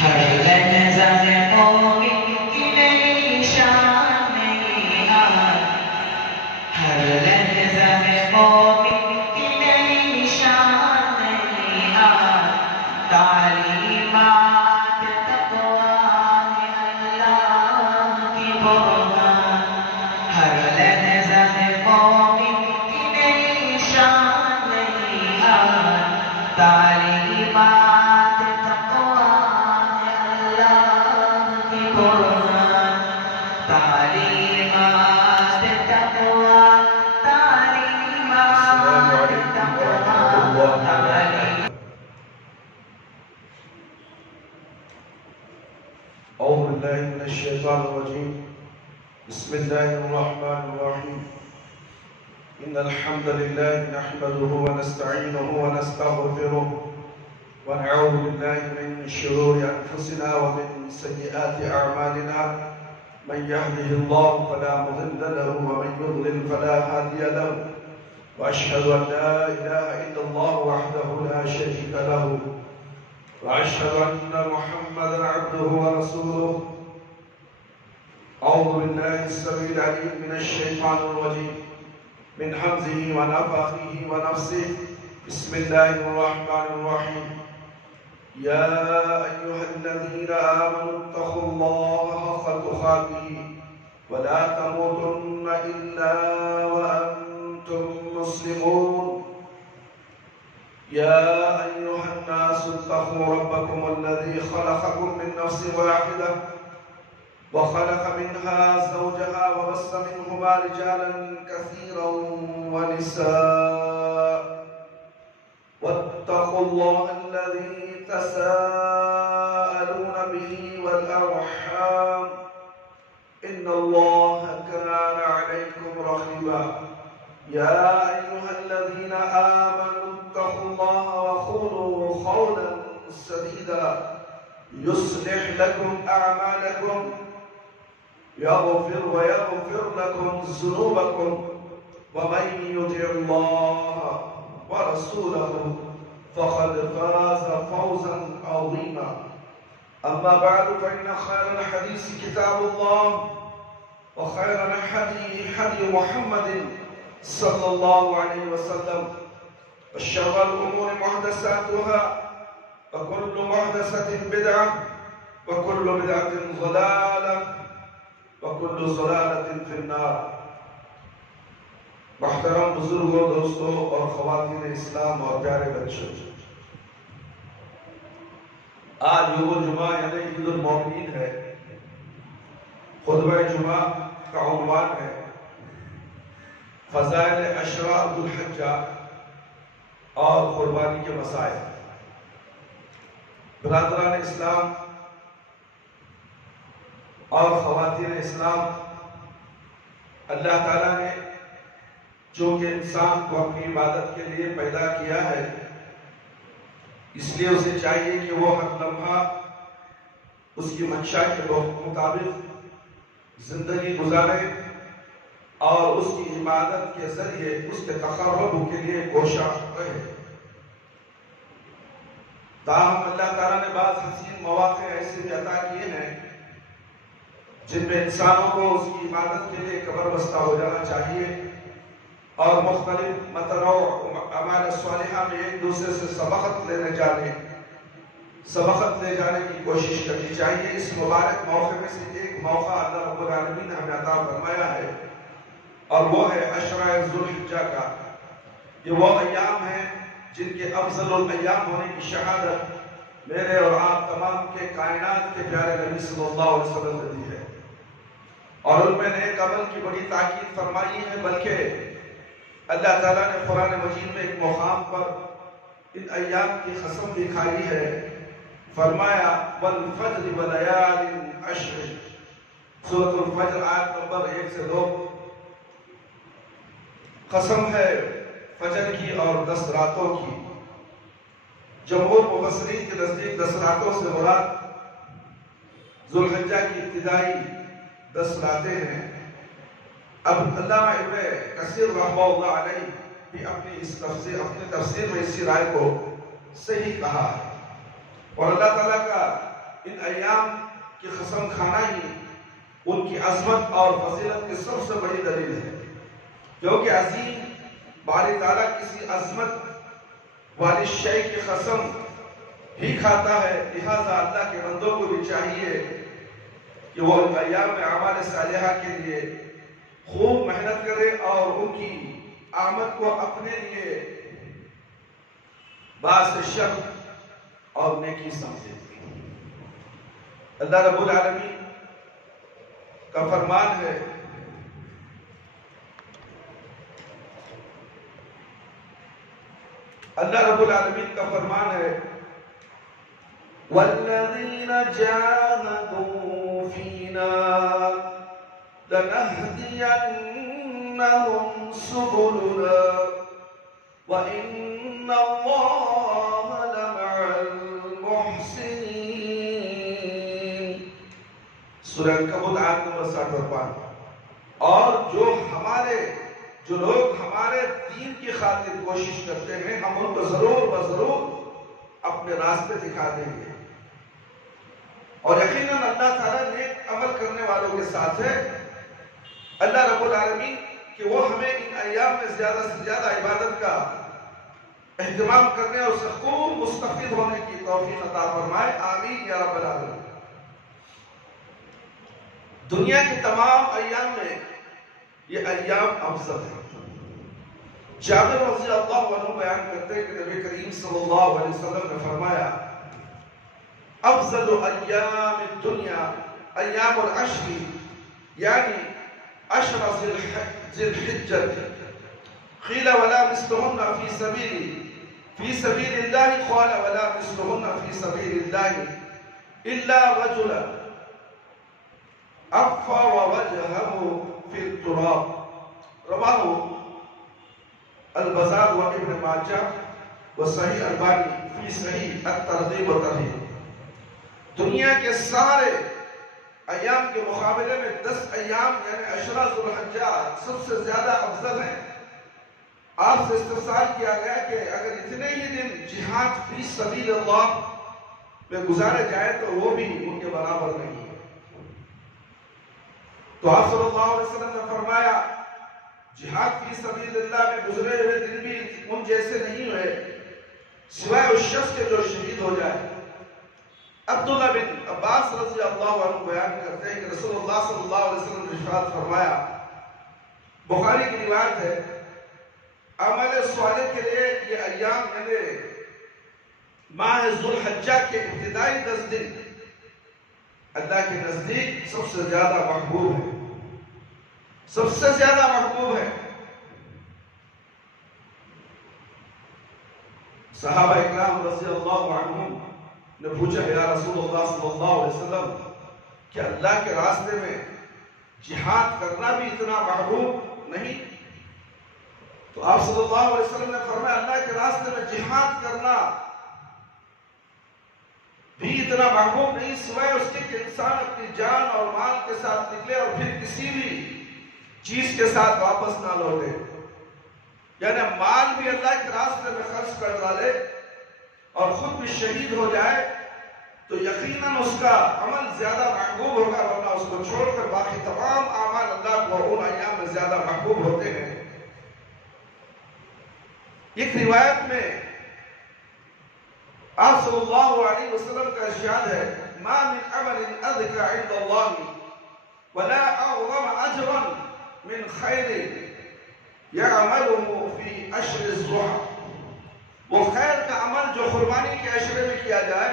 ہر لحظہ مومن کی نئی شان نئی آن، ہر لحظہ مومن کی نئی شان نئی آن، تعلیمات تقویٰ ہے اللہ کی برہان، ہر لحظہ مومن کی نئی شان نئی آن، تعلیمات أعوذ بالله من الشيطان الرجيم. بسم الله الرحمن الرحيم. إن الحمد لله نحمده ونستعينه ونستغفره ونعوذ بالله من شرور أنفسنا ومن سيئات أعمالنا. من يهده الله فلا مضل له ومن يضلل فلا هادي له. وأشهد أن لا إله إلا الله وحده لا شريك له. وأشهد أن محمدًا عبده ورسوله. أعوذ بالله السميع العليم من الشيطان الرجيم من همزه ونفخه ونفسه. بسم الله الرحمن الرحيم. يا أيها الذين آمنوا اتقوا الله حق تقاته ولا تموتن إلا وأنتم مسلمون. يا أيها الناس اتقوا ربكم الذي خلقكم من نفس واحدة وخلق منها زوجها وبث منهما رجالا كثيرا ونساء. واتقوا الله الذي تساءلون به والأرحام إن الله كان عليكم رقيبا. يا أيها الذين آمنوا اتقوا الله وقولوا قولا سديدا يصلح لكم أعمالكم ويغفر لكم ذنوبكم ومن يطع الله ورسوله فقد فاز فوزا عظيما. أما بعد فإن خير الحديث كتاب الله وخير الهدي هدي محمد صلى الله عليه وسلم. وشر الأمور محدثاتها وكل محدثة بدعة وكل بدعة ضلالة وكل ضلالة في النار. محترم بزرگوں، دوستوں اور خواتین اسلام اور پیارے بچوں، آج یوم الجمعہ یعنی عید المومنین ہے. خطبہ جمعہ کا عنوان ہے فضائل عشرہ ذو الحجہ اور قربانی کے مسائل. برادران اسلام اور خواتین اسلام، اللہ تعالیٰ نے چونکہ انسان کو اپنی عبادت کے لیے پیدا کیا ہے، اس لیے اسے چاہیے کہ وہ ہر لمحہ اس کی منشا کے مطابق زندگی گزارے اور اس کی عبادت کے ذریعے اس کے تقرب کے لیے کوشاں رہے. تاہم اللہ تعالیٰ نے بعض حسین مواقع ایسے بھی عطا کیے ہیں جن میں انسانوں کو اس کی عبادت کے لیے قبر بستہ ہو جانا چاہیے اور مختلف متنوع اعمال صالحہ میں ایک دوسرے سے سبقت لے جانے کی کوشش کرنی چاہیے. اس مبارک موقع میں سے ایک موقع اللہ رب العالمین نے ہمیں عطا فرمایا ہے اور وہ ہے عشرہ ذو الحجہ کا. یہ وہ ایام ہیں جن کے افضل الایام ہونے کی شہادت میرے اور آپ تمام کے کائنات کے پیارے نبی صلی اللہ علیہ وسلم نے دی ہے اور ان میں نیک عمل کی بڑی تاکید فرمائی ہے. بلکہ اللہ تعالیٰ نے قرآن مجید میں ایک مقام پر ان ایام کی قسم بھی کھائی ہے. فرمایا والفجر ولیال عشر. سورۃ الفجر آیت نمبر 1 سے 2. قسم ہے فجر کی اور 10 راتوں کی. جمہور مفسرین کے نزدیک 10 راتوں سے مراد ذو الحجہ کی ابتدائی 10 راتیں ہیں. اب علامہ ابن کثیر رحمہ اللہ علیہ بھی اپنی تفسیر میں اسی رائے کو صحیح کہا ہے. اور اللہ تعالیٰ کا ان ایام کی قسم کھانا ہی ان کی عظمت اور فضیلت کی سب سے بڑی دلیل ہے، کیونکہ عظیم باری تعالیٰ کسی عظمت والی شے کی قسم ہی کھاتا ہے، لہذا اللہ کے بندوں کو بھی چاہیے کہ وہ ان ایام میں اعمال صالحہ کے لیے خوب محنت کرے اور ان کی آمد کو اپنے لیے باعث شرف اور نیکی سمجھے۔ اللہ رب العالمین کا فرمان ہے، اللہ رب العالمین کا فرمان ہے وَالَّذِينَ جَاهَدُوا فِينَا لَنَهْدِيَنَّهُمْ سُبُلُنَا وَإِنَّ اللَّهَ لَمَعَ الْمُحْسِنِينَ۔ سورہ عنکبوت آیت نمبر 65۔ اور جو لوگ ہمارے دین کی خاطر کوشش کرتے ہیں، ہم ان کو ضرور بضرور اپنے راستے دکھا دیں گے، اور یقیناً اللہ تعالیٰ نیک عمل کرنے والوں کے ساتھ ہے۔ اللہ رب العالمین کہ وہ ہمیں ان ایام میں زیادہ سے زیادہ عبادت کا اہتمام کرنے اور سے خوب مستفید ہونے کی توفیق عطا فرمائے، آمین یا رب العالمین۔ دنیا کے تمام ایام میں یہ ایام افضل ہیں۔ جابر رضی اللہ عنہ بیان کرتے ہیں کہ نبی کریم صلی اللہ علیہ وسلم نے فرمایا افضل ایام الدنیا ایام العشر، یعنی عشر ذی الحجہ، قیل ولا مثلہن فی سبیل اللہ، قال ولا مثلہن فی سبیل اللہ الا رجلا أَفَّرَ وَجْهَهُ فِي التُّرَابِ، رواہ البزار وابن ماجہ وصحیح البانی فی صحیح الترغیب والترہیب۔ دنیا کے سارے ایام کے مقابلے میں 10 ایام یعنی عشرہ ذو الحجہ سب سے زیادہ افضل ہیں۔ آپ سے استفسار کیا گیا کہ اگر اتنے ہی دن جہاد فی سبیل اللہ میں گزارے جائے تو وہ بھی ان کے برابر نہیں ہے۔ تو آپ صلی اللہ علیہ وسلم نے فرمایا جہاد فی سبیل اللہ میں گزرے ہوئے دن بھی ان جیسے نہیں ہوئے سوائے اس شخص کے جو شہید ہو جائے۔ عبداللہ بن عباس رضی اللہ عنہ بیان کرتے ہیں کہ رسول اللہ صلی اللہ علیہ وسلم نے ارشاد فرمایا، بخاری کی روایت ہے، عمل صالح کے لیے یہ ایام یعنی ماہ ذو الحجہ کے ابتدائی 10 دن اللہ کے نزدیک سب سے زیادہ محبوب ہے، سب سے زیادہ محبوب ہے۔ صحابہ اکرام رضی اللہ عنہم نے پوچھا یا رسول اللہ صلی اللہ علیہ وسلم کہ اللہ کے راستے میں جہاد کرنا بھی اتنا محبوب نہیں؟ تو آپ صلی اللہ علیہ وسلم نے فرمایا اللہ کے راستے میں جہاد کرنا بھی اتنا محبوب نہیں سوائے اس کے کہ انسان اپنی جان اور مال کے ساتھ نکلے اور پھر کسی بھی چیز کے ساتھ واپس نہ لوٹے، یعنی مال بھی اللہ کے راستے میں خرچ کر ڈالے اور خود بھی شہید ہو جائے تو یقیناً اس کا عمل زیادہ محبوب ہوگا، ورنہ اس کو چھوڑ کر باقی تمام اعمال اللہ کو ان ایام میں زیادہ محبوب ہوتے ہیں۔ ایک روایت میں آپ صلی اللہ علیہ وسلم کا ارشاد ہے ما من عمل اذکى عند اللہ ولا اعظم اجرا من خیر یعمله فی عشر الضحى، وہ خیر کا عمل جو قربانی کے عشرے میں کیا جائے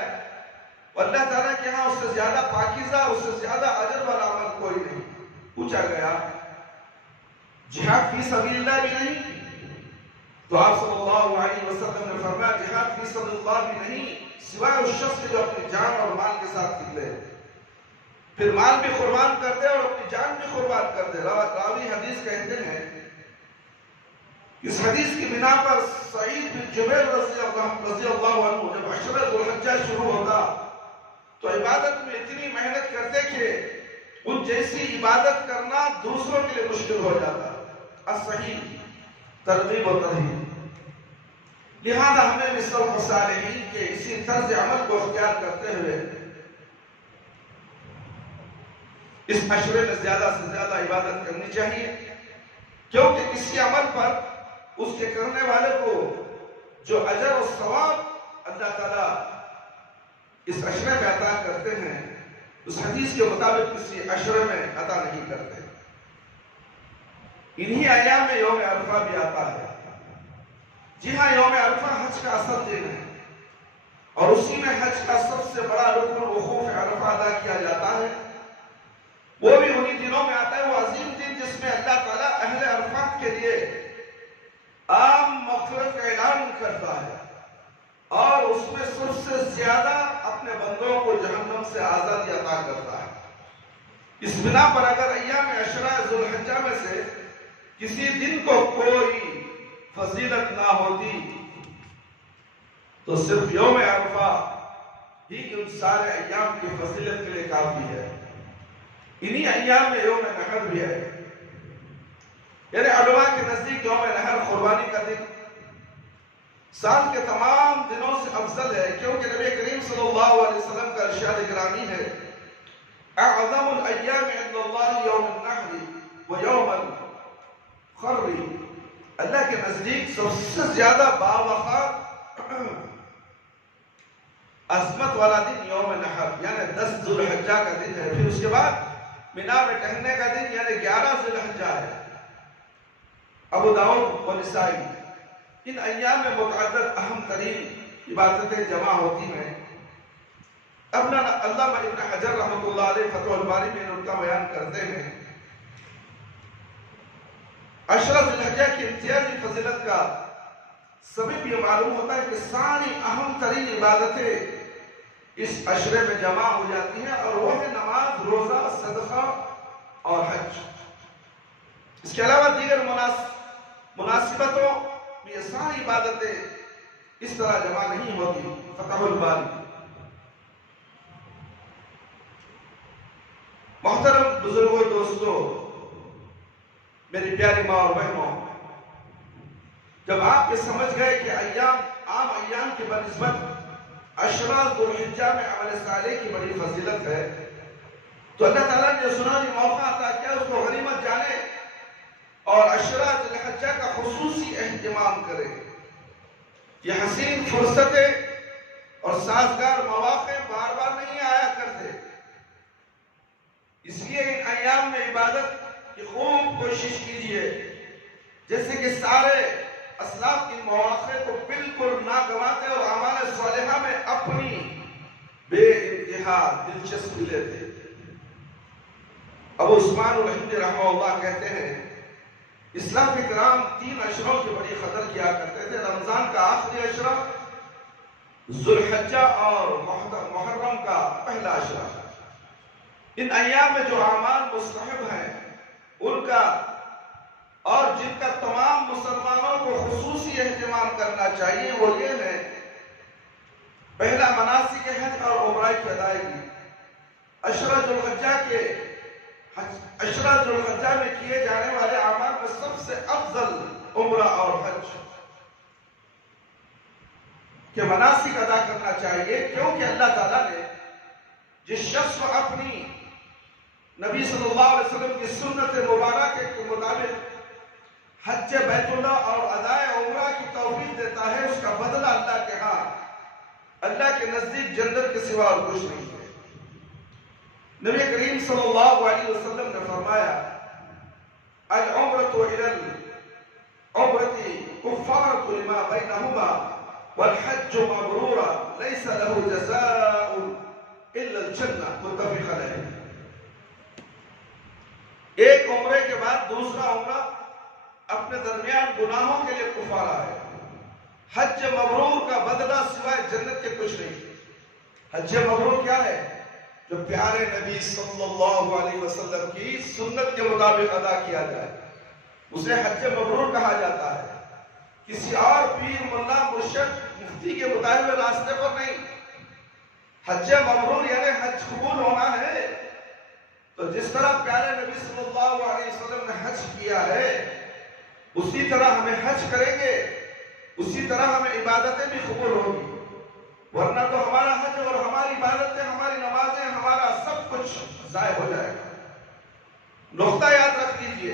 اللہ تعالیٰ کے ہاں اس سے زیادہ پاکیزہ اس سے زیادہ اجر والا عمل کوئی نہیں۔ پوچھا گیا جہاد فی سبیل اللہ بھی نہیں؟ تو آپ صلی اللہ علیہ وسلم نے فرمایا جہاد فی سبیل اللہ بھی نہیں سوائے اس شخص کے جو اپنی جان اور مال کے ساتھ نکلے، پھر مال بھی قربان کر دے اور اپنی جان بھی قربان کر دے۔ راوی حدیث کہتے ہیں اس حدیث کی بنا پر سعید بن جبیر رضی اللہ عنہ جب عشرہ ذو الحجہ شروع ہوتا تو عبادت میں اتنی محنت کرتے کہ ان جیسی عبادت کرنا دوسروں کے لیے مشکل ہو جاتا۔ الصحیح ترغیب و ترہیب۔ لہذا ہمیں بھی سلف صالحین کے اسی طرز عمل کو اختیار کرتے ہوئے اس عشرے میں زیادہ سے زیادہ عبادت کرنی چاہیے، کیونکہ کسی عمل پر اس کے کرنے والے کو جو اجر و ثواب اللہ تعالیٰ اس عشرے میں عطا کرتے ہیں اس حدیث کے مطابق کسی عشرے میں عطا نہیں کرتے۔ انہی ایام میں یوم عرفہ بھی آتا ہے۔ جی ہاں، یوم عرفہ حج کا اصل دن ہے، اور اسی میں حج کا سب سے بڑا رکن وقوف عرفہ ادا کیا جاتا ہے۔ وہ بھی انہی دنوں میں آتا ہے، وہ عظیم دن جس میں اللہ تعالیٰ اہل عرفات کے لیے عام مغفرت کا اعلان کرتا ہے، اور اس میں سب سے زیادہ اپنے بندوں کو جہنم سے آزادی عطا کرتا ہے۔ اس بنا پر اگر ایام عشرہ ذو الحجہ میں سے کسی دن کو کوئی فضیلت نہ ہوتی تو صرف یوم عرفہ ہی ان سارے ایام کی فضیلت کے لیے کافی ہے۔ انہی ایام میں یوم نحر بھی ہے، یعنی علماء کے نزدیک یوم نحر قربانی کا دن سال کے تمام دنوں سے افضل ہے، کیونکہ نبی کریم صلی اللہ علیہ وسلم کا ارشاد گرامی ہے اعظم الایام عند اللہ یوم النحر و یوم الخر۔ اللہ کے نزدیک سب سے زیادہ باوقار عظمت والا دن یوم نحر یعنی 10 ذو الحجہ کا دن ہے، پھر اس کے بعد مینا میں ٹہلنے کا دن یعنی 11 ذو الحجہ ہے۔ ابو داؤد و نسائی ان ایام میں متعدد اہم ترین عبادتیں جمع ہوتی ہیں۔ علامہ ابن حجر رحمۃ اللہ علیہ فتح الباری میں ان کا بیان کرتے ہیں، عشرہ ذی الحجہ کی امتیازی فضیلت کا سبب یہ معلوم ہوتا ہے کہ ساری اہم ترین عبادتیں اس عشرے میں جمع ہو جاتی ہیں، اور وہ ہے نماز، روزہ، صدقہ اور حج۔ اس کے علاوہ دیگر مناسبتوں میں یہ ساری عبادتیں اس طرح جمع نہیں ہوتی۔ فتح الباری۔ محترم بزرگوں، دوستوں، میری پیاری ماں اور بہنوں، جب آپ یہ سمجھ گئے کہ عام ایام کی بنسبت عشرہ ذو الحجہ میں عمل صالح کی بڑی فضیلت ہے، تو اللہ تعالیٰ نے سنا جو موقع عطا کیا اس کو غنیمت جانے اور عشرہ ذو الحجہ کا خصوصی اہتمام کرے۔ یہ حسین فرصتیں اور سازگار مواقع بار بار نہیں آیا کرتے، اس لیے ان ایام میں عبادت کی خوب کوشش کیجیے، جیسے کہ سارے اسلاف ان مواقع کو بالکل نہ گنواتے اور اعمال صالحہ میں اپنی بے انتہا دلچسپی لیتے۔ ابو عثمان الہندی رحمہ اللہ کہتے ہیں اسلاف کرام 3 عشروں کی بڑی قدر کیا کرتے تھے، رمضان کا آخری عشرہ، ذو الحجہ اور محرم کا پہلا عشرہ۔ ان ایام میں جو اعمال مستحب ہیں ان کا اور جن کا تمام مسلمانوں کو خصوصی اہتمام کرنا چاہیے وہ یہ ہے، پہلا مناسک حج اور عمرہ کی ادائیگی۔ عشرہ ذو الحجہ میں کیے جانے والے اعمال میں سب سے افضل عمرہ اور حج کے مناسک ادا کرنا چاہیے، کیونکہ اللہ تعالیٰ نے جس شخص کو اپنی نبی صلی اللہ علیہ وسلم کی سنت مبارکہ کے مطابق حج بیت اللہ اور ادائے عمرہ کی توفیق دیتا ہے، اس کا بدلہ اللہ کے ہاں، اللہ کے نزدیک جنت کے سوا اور کچھ نہیں ہے۔ نبی کریم صلی اللہ علیہ وسلم نے فرمایا العمرۃ الی العمرۃ کفارۃ لما بینہما والحج مبرور لیس له جزاء الا الجنہ، متفق علیہ۔ ایک عمرے کے بعد دوسرا عمرہ اپنے درمیان گناہوں کے لیے کفارہ ہے۔ حج مبرور کا بدلہ سوائے جنت کے کچھ نہیں۔ حج مبرور کیا ہے؟ جو پیارے نبی صلی اللہ علیہ وسلم کی سنت کے مطابق ادا کیا جائے، اسے حج مبرور کہا جاتا ہے۔ کسی اور پیر، ملا، مرشد، مفتی کے بتائے ہوئے راستے پر نہیں۔ حج مبرور یعنی حج قبول ہونا ہے۔ تو جس طرح پیارے نبی صلی اللہ علیہ وسلم نے حج کیا ہے اسی طرح ہمیں حج کریں گے، اسی طرح ہمیں عبادتیں بھی قبول ہوگی، ورنہ تو ہمارا حج اور ہماری عبادتیں، ہماری نمازیں، ہمارا سب کچھ ضائع ہو جائے گا۔ نقطہ یاد رکھ لیجئے،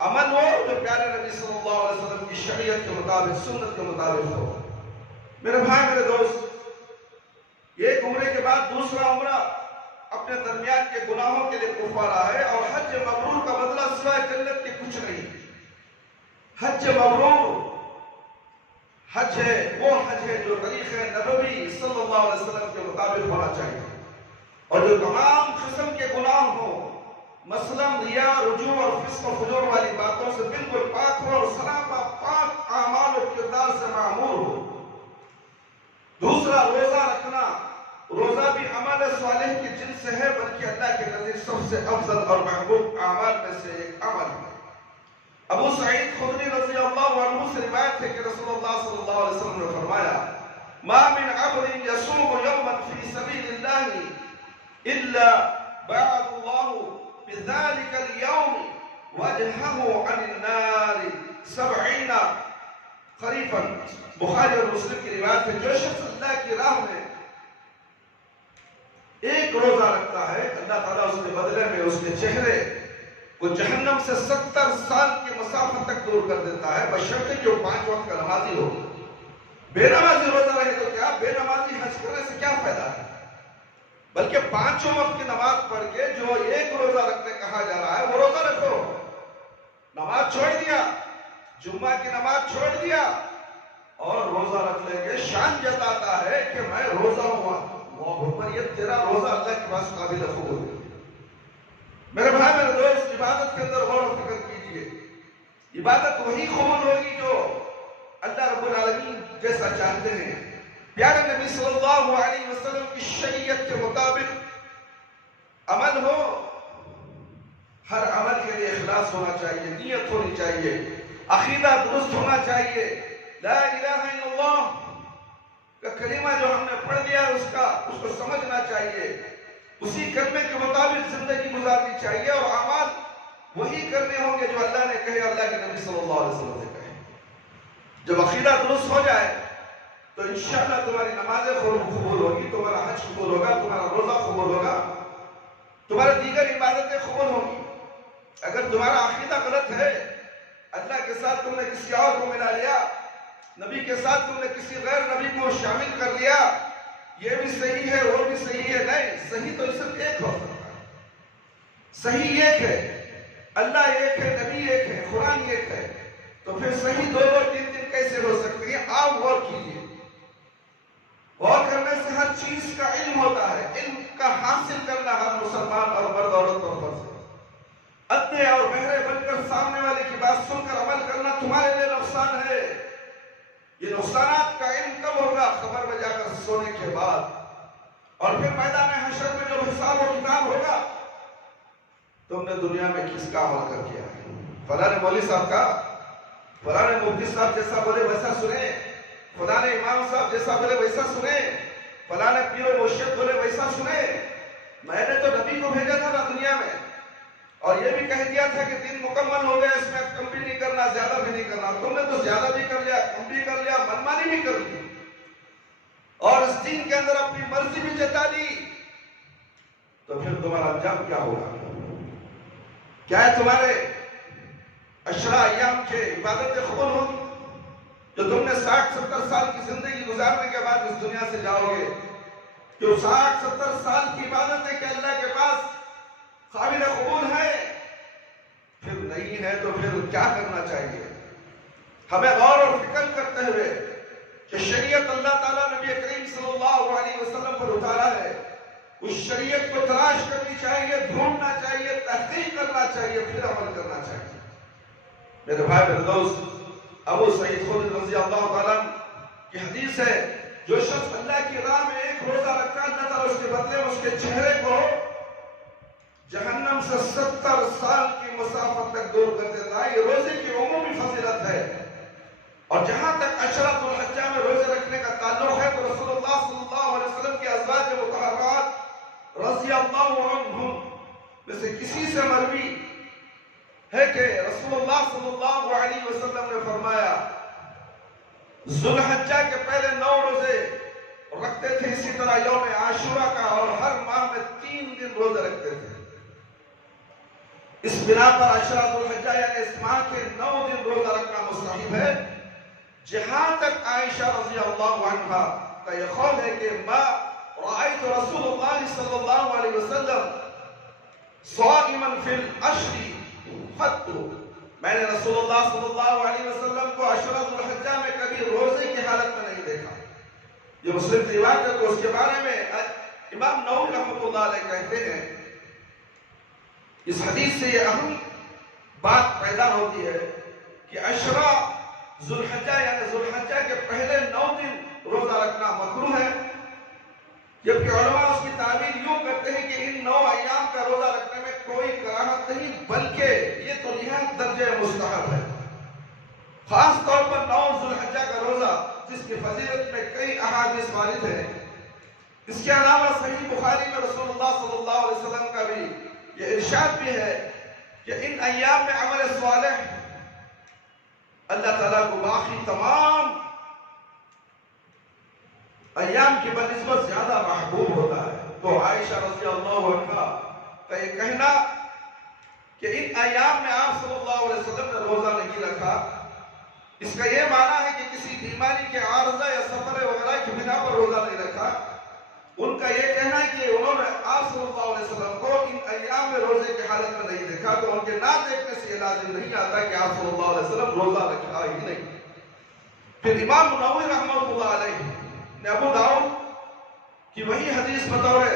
عمل وہ جو پیارے نبی صلی اللہ علیہ وسلم کی شریعت کے مطابق، سنت کے مطابق ہو۔ میرے بھائی، میرے دوست، ایک عمرے کے بعد دوسرا عمرہ اپنے درمیان کے گناہوں کے لیے کفارہ ہے، اور حج مبرور کا بدلہ سوائے جنت کے کچھ نہیں۔ حج مبرور حج ہے، وہ حج ہے جو طریق نبوی صلی اللہ علیہ وسلم کے مطابق ہونا چاہیے، اور جو تمام قسم کے گناہ ہوں، مثلا ریا، رجوع اور فسق و فجور والی باتوں سے بالکل پاک ہو، اور سراپا پاک اعمال و کردار سے معمور ہو۔ دوسرا، روزہ رکھنا، روزہ بھی عمل صالح کی جنس ہے، بلکہ اللہ کے نزدیک سب سے افضل اور محبوب اعمال میں سے ایک عمل ہے۔ ابو سعید خدری رضی اللہ عنہ سے روایت ہے کہ رسول اللہ صلی اللہ علیہ وسلم نے فرمایا، ما من عبد يصوم يوما في سبيل الله الا بعد الله بذلك اليوم وجهه عن النار 70 خریفا۔ بخاری اور مسلم کی روایت ہے، جو شخص اللہ کی راہ میں ایک روزہ رکھتا ہے، اللہ تعالیٰ اس کے بدلے میں اس کے چہرے کو جہنم سے 70 سال کی مسافت تک دور کر دیتا ہے، بشرطے کہ وہ 5 وقت کا نمازی ہو۔ بے نمازی روزہ رہے تو کیا، بے نمازی حج کرنے سے کیا فائدہ ہے؟ بلکہ 5 وقت کی نماز پڑھ کے جو ایک روزہ رکھنے کہا جا رہا ہے، وہ روزہ رکھو۔ نماز چھوڑ دیا، جمعہ کی نماز چھوڑ دیا اور روزہ رکھ لے کے شان جتاتا ہے کہ میں روزہ ہوا، پر یہ تیرا روزہ اللہ کے پاس قابل قبول ہے۔ میرے بھائی، میرے دوست، عبادت کے اندر غور و فکر کیجئے۔ عبادت وہی قبول ہوگی جو اللہ رب العالمین جیسا چاہتے ہیں۔ پیارے نبی صلی اللہ علیہ وسلم کی شریعت کے مطابق عمل ہو، ہر عمل کے لیے اخلاص ہونا چاہیے، نیت ہونی چاہیے، عقیدہ درست ہونا چاہیے۔ لا الہ الا اللہ کا کلمہ جو ہم نے پڑھ لیا اس کو سمجھنا چاہیے، اسی کلمے کے مطابق زندگی گزارنی چاہیے، اور اعمال وہی کرنے ہوں گے جو اللہ نے کہے، اللہ کے نبی صلی اللہ علیہ وسلم نے کہے۔ جب عقیدہ درست ہو جائے تو انشاءاللہ تمہاری نمازیں قبول ہوگی، تمہارا حج قبول ہوگا، تمہارا روزہ قبول ہوگا، تمہارے دیگر عبادتیں قبول ہوں گی۔ اگر تمہارا عقیدہ غلط ہے، اللہ کے ساتھ تم نے کسی اور کو ملا لیا، نبی کے ساتھ تم نے کسی غیر نبی کو شامل کر لیا، یہ بھی صحیح ہے وہ بھی صحیح ہے، نہیں، صحیح تو صرف ایک ہو سکتا ہے۔ صحیح ایک ہے، اللہ ایک ہے، نبی ایک ہے، قرآن ایک ہے، تو پھر صحیح 2 3 کیسے ہو سکتے ہیں؟ آپ غور کیجئے۔ غور کرنے سے ہر چیز کا علم ہوتا ہے، علم کا حاصل کرنا ہر مسلمان اور مرد عورت پر فرض ہے۔ اندھے اور بہرے بن کر سامنے والے کی بات سن کر عمل کرنا تمہارے لیے نقصان ہے۔ یہ نقصانات کا علم کب ہوگا؟ قبر میں جا کر سونے کے بعد، اور پھر میدان حشر میں جو حساب و کتاب ہوگا، تم نے دنیا میں کس کا عمل کر کیا ہے؟ فلاں مولوی صاحب کا، فلاں مفتی صاحب جیسا بولے ویسا سنے، فلاں امام صاحب جیسا بولے ویسا سنے، فلاں پیر و مرشد بولے ویسا سنے۔ میں نے تو نبی کو بھیجا تھا نا دنیا میں، اور یہ بھی کہہ دیا تھا کہ دین مکمل ہو گیا، اس میں کم بھی نہیں کرنا، زیادہ بھی نہیں کرنا۔ تم نے تو زیادہ بھی کر لیا، کم بھی کر لیا، منمانی بھی کر لی، اور اس دین کے اندر اپنی مرضی بھی جتا دی، تو پھر تمہارا انجام کیا ہوگا؟ کیا ہے تمہارے عشرہ ایام کے عبادتیں قبول ہوگی جو تم نے 60-70 سال کی زندگی گزارنے کے بعد اس دنیا سے جاؤ گے؟ جو 60-70 سال کی عبادت ہے کہ اللہ کے پاس قابل قبول ہے، پھر نہیں ہے تو پھر کیا کرنا چاہیے؟ ہمیں غور اور فکر کرتے ہوئے کہ شریعت اللہ تعالیٰ نبی کریم صلی اللہ علیہ وسلم پر اتارا ہے، اس شریعت کو تلاش کرنی چاہیے، ڈھونڈنا چاہیے، تحقیق کرنا چاہیے، پھر عمل کرنا چاہیے۔ میرے بھائی، میرے دوست، ابو سعید خدری رضی اللہ تعالیٰ کی حدیث ہے، جو شخص اللہ کی راہ میں ایک روزہ رکھتا ہے، اللہ تعالیٰ اس کے بدلے میں اس کے چہرے کو جہنم سے 70 سال کی مسافت تک دور کر دیتا ہے۔ یہ روزے کی عمومی فضیلت ہے، اور جہاں تک عشرہ ذو الحجہ میں روزے رکھنے کا تعلق ہے تو رسول اللہ صلی اللہ علیہ وسلم کی ازواج مطہرات رضی اللہ عنہم میں سے کسی سے مروی ہے کہ رسول اللہ صلی اللہ علیہ وسلم نے فرمایا، ذو الحجہ کے پہلے 9 روزے رکھتے تھے، اسی طرح یوم عاشورہ کا، اور ہر ماہ میں 3 دن روزے رکھتے تھے۔ اس بنا پر عشرہ ذوالحجہ یعنی اس ماہ کے 9 دن روزہ رکھنا مستحب ہے. جہاں تک عائشہ رضی اللہ عنہا کا یہ قول ہے کہ ما رأيت رسول اللہ صلی اللہ علیہ وسلم صائما فی العشر قط، میں نے رسول اللہ صلی اللہ علیہ وسلم کو عشرہ ذوالحجہ میں کبھی روزے کی حالت میں نہیں دیکھا. یہ مسلم کی روایت ہے. تو اس کے بارے میں امام نووی رحمۃ اللہ علیہ کہتے ہیں اس حدیث سے یہ اہم بات پیدا ہوتی ہے کہ عشرہ ذوالحجہ یعنی ذوالحجہ کے پہلے 9 دن روزہ رکھنا مکروہ ہے، جبکہ علماء اس کی تعبیر یوں کرتے ہیں کہ ان 9 ایام کا روزہ رکھنے میں کوئی کراہت نہیں، بلکہ یہ تو نہایت درجہ مستحب ہے. خاص طور پر 9 ذوالحجہ کا روزہ جس کی فضیلت میں کئی احادیث وارد ہیں. اس کے علاوہ صحیح بخاری میں رسول اللہ صلی اللہ علیہ وسلم کا بھی یہ ارشاد بھی ہے کہ ان ایام میں عمل صالح اللہ تعالیٰ کو باقی تمام ایام کی بنسبت زیادہ محبوب ہوتا ہے. تو عائشہ رضی اللہ عنہا کا یہ کہنا کہ ان ایام میں آپ صلی اللہ علیہ وسلم نے روزہ نہیں رکھا، اس کا یہ معنی ہے کہ کسی بیماری کے عارضہ یا سفر وغیرہ کی بنا پر روزہ نہیں رکھا. ان کا یہ کہنا ہے کہ انہوں نے آپ صلی اللہ علیہ وسلم کو ان ایام میں روزے کی حالت میں نہیں دیکھا، تو ان کے نہ دیکھنے سے یہ لازم نہیں آتا کہ آپ صلی اللہ علیہ وسلم روزہ رکھا ہی نہیں. پھر امام نووی رحمۃ اللہ علیہ نے ابو داؤد کی وہی حدیث بطور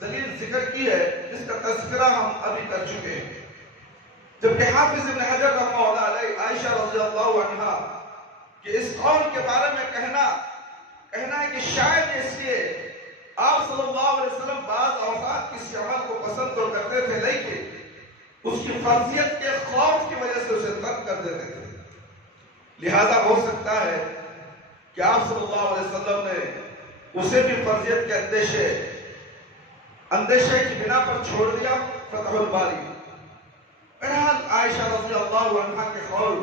دلیل ذکر کی ہے جس کا تذکرہ ہم ابھی کر چکے ہیں. جبکہ حافظ ابن حجر رحمہ اللہ علیہ عائشہ رضی اللہ عنہا کہ اس قول کے بارے میں کہنا ہے کہ شاید اس لیے آپ صلی اللہ علیہ وسلم بعض اوقات کسی عمل کو پسند تو کرتے تھے لیکن اس کی فرضیت کے خوف کی وجہ سے اسے ترک کر دیتے تھے. لہذا ہو سکتا ہے کہ آپ صلی اللہ علیہ وسلم نے اسے بھی فرضیت کے اندیشے کی بنا پر چھوڑ دیا. فتح الباری. بہرحال عائشہ رضی اللہ عنہا کے قول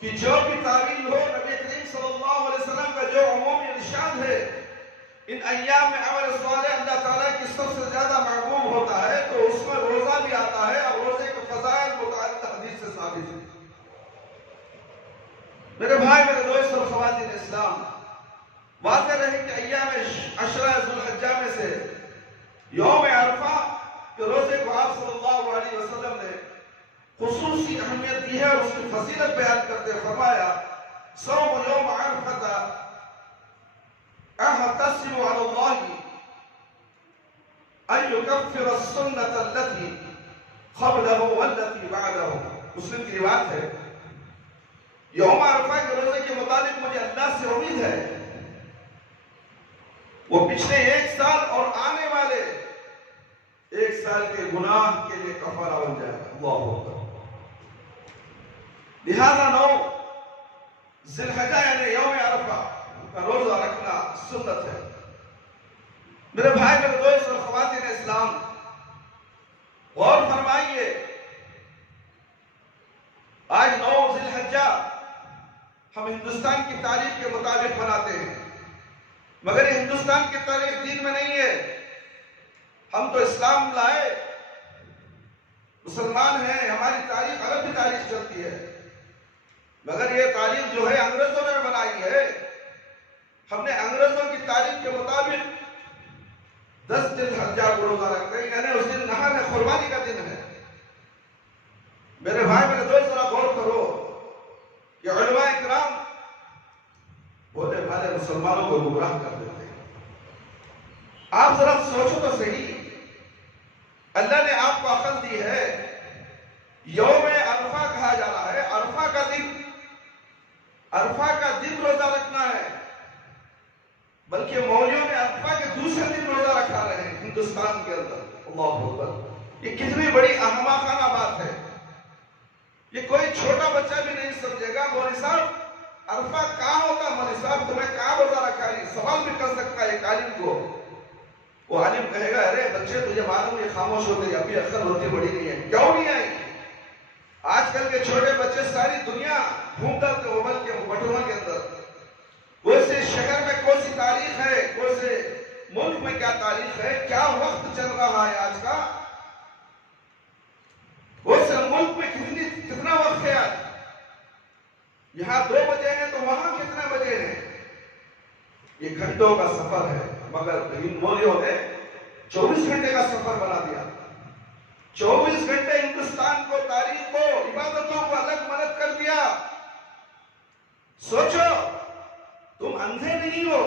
کہ جو بھی تعویل ہو نبی کریم صلی اللہ علیہ وسلم کا جو عمومی ارشاد ہے ان ایام میں عمل صالح اللہ تعالیٰ کی سب سے زیادہ محبوب ہوتا ہے، تو اس میں روزہ بھی آتا ہے اور روزے کے فضائل متعدد حدیث سے ثابت ہے. میرے بھائی، میرے دوست اور خواتین اسلام، واضح رہے کہ ایام عشرہ ذوالحجہ میں سے یوم عرفہ کے روزے کو آپ صلی اللہ علیہ وسلم نے خصوصی اہمیت دی ہے اور اس کی فضیلت بیان کرتے فرمایا صوم یوم عرفہ احتسب علی اللہ ان یکفر السنة التي قبلہ والتي بعدہ. مسلم کی روایت ہے یوم عرفہ کے روزے کے متعلق مجھے اللہ سے امید ہے وہ پچھلے 1 سال اور آنے والے 1 سال کے گناہ کے لیے کفارہ بن جائے. اللہ اکبر. لہذا 9 ذی الحجہ یعنی یوم عرفہ کا روزہ رکھنا سنت ہے. میرے بھائی، میرے دوست اور خواتین اسلام، غور فرمائیے آج 9 ذی الحجہ ہم ہندوستان کی تاریخ کے مطابق مناتے ہیں، مگر یہ ہندوستان کی تاریخ دین میں نہیں ہے. ہم تو اسلام لائے، مسلمان ہیں، ہماری تاریخ عربی تاریخ چلتی ہے، مگر یہ تاریخ جو ہے انگریزوں نے بنائی ہے. ہم نے انگریزوں کی تاریخ کے مطابق 10 ذی الحجہ کو روزہ رکھتے ہیں، یعنی اس دن نہر قربانی کا دن ہے. میرے بھائی، میرے دوست، ذرا غور کرو کہ علماء کرام بولے بھالے مسلمانوں کو گمراہ کر دیتے ہیں. آپ ذرا سوچو تو صحیح، اللہ نے آپ کو عقل دی ہے، یوم عرفہ کہا جا رہا ہے، عرفہ کا دن روزہ رکھنا ہے، بلکہ مولویوں نے عرفہ کے دوسرے دن روزہ رکھا رہے ہیں ہندوستان کے اندر. اللہ اکبر. یہ کتنی بڑی احمقانہ بات ہے. یہ کوئی چھوٹا بچہ بھی نہیں سمجھے گا. مولوی صاحب عرفہ کہاں ہوتا؟ مولوی صاحب تمہیں کہاں روزہ رکھا ہے؟ سوال بھی کر سکتا ہے ایک عالم کو. وہ عالم کہے گا ارے بچے تجھے معلوم یہ خاموش ہوتے ہیں، ابھی عقل ہوتی بڑی نہیں ہے. کیوں نہیں آئی؟ آج کل کے چھوٹے بچے ساری دنیا گھومتا تھے موبائل کے بٹنوں کے اندر. کوئی سے شہر میں کون سی تاریخ ہے، کوئی سے ملک میں کیا تاریخ ہے، کیا وقت چل رہا ہے آج کا. وہ سے یہاں 2 بجے ہیں تو وہاں کتنے بجے ہیں؟ یہ گھنٹوں کا سفر ہے، مگر ان مولویوں نے 24 گھنٹے کا سفر بنا دیا۔ 24 گھنٹے ہندوستان کو، تاریخ کو، عبادتوں کو الگ ملگ کر دیا۔ سوچو، تم اندھے نہیں ہو،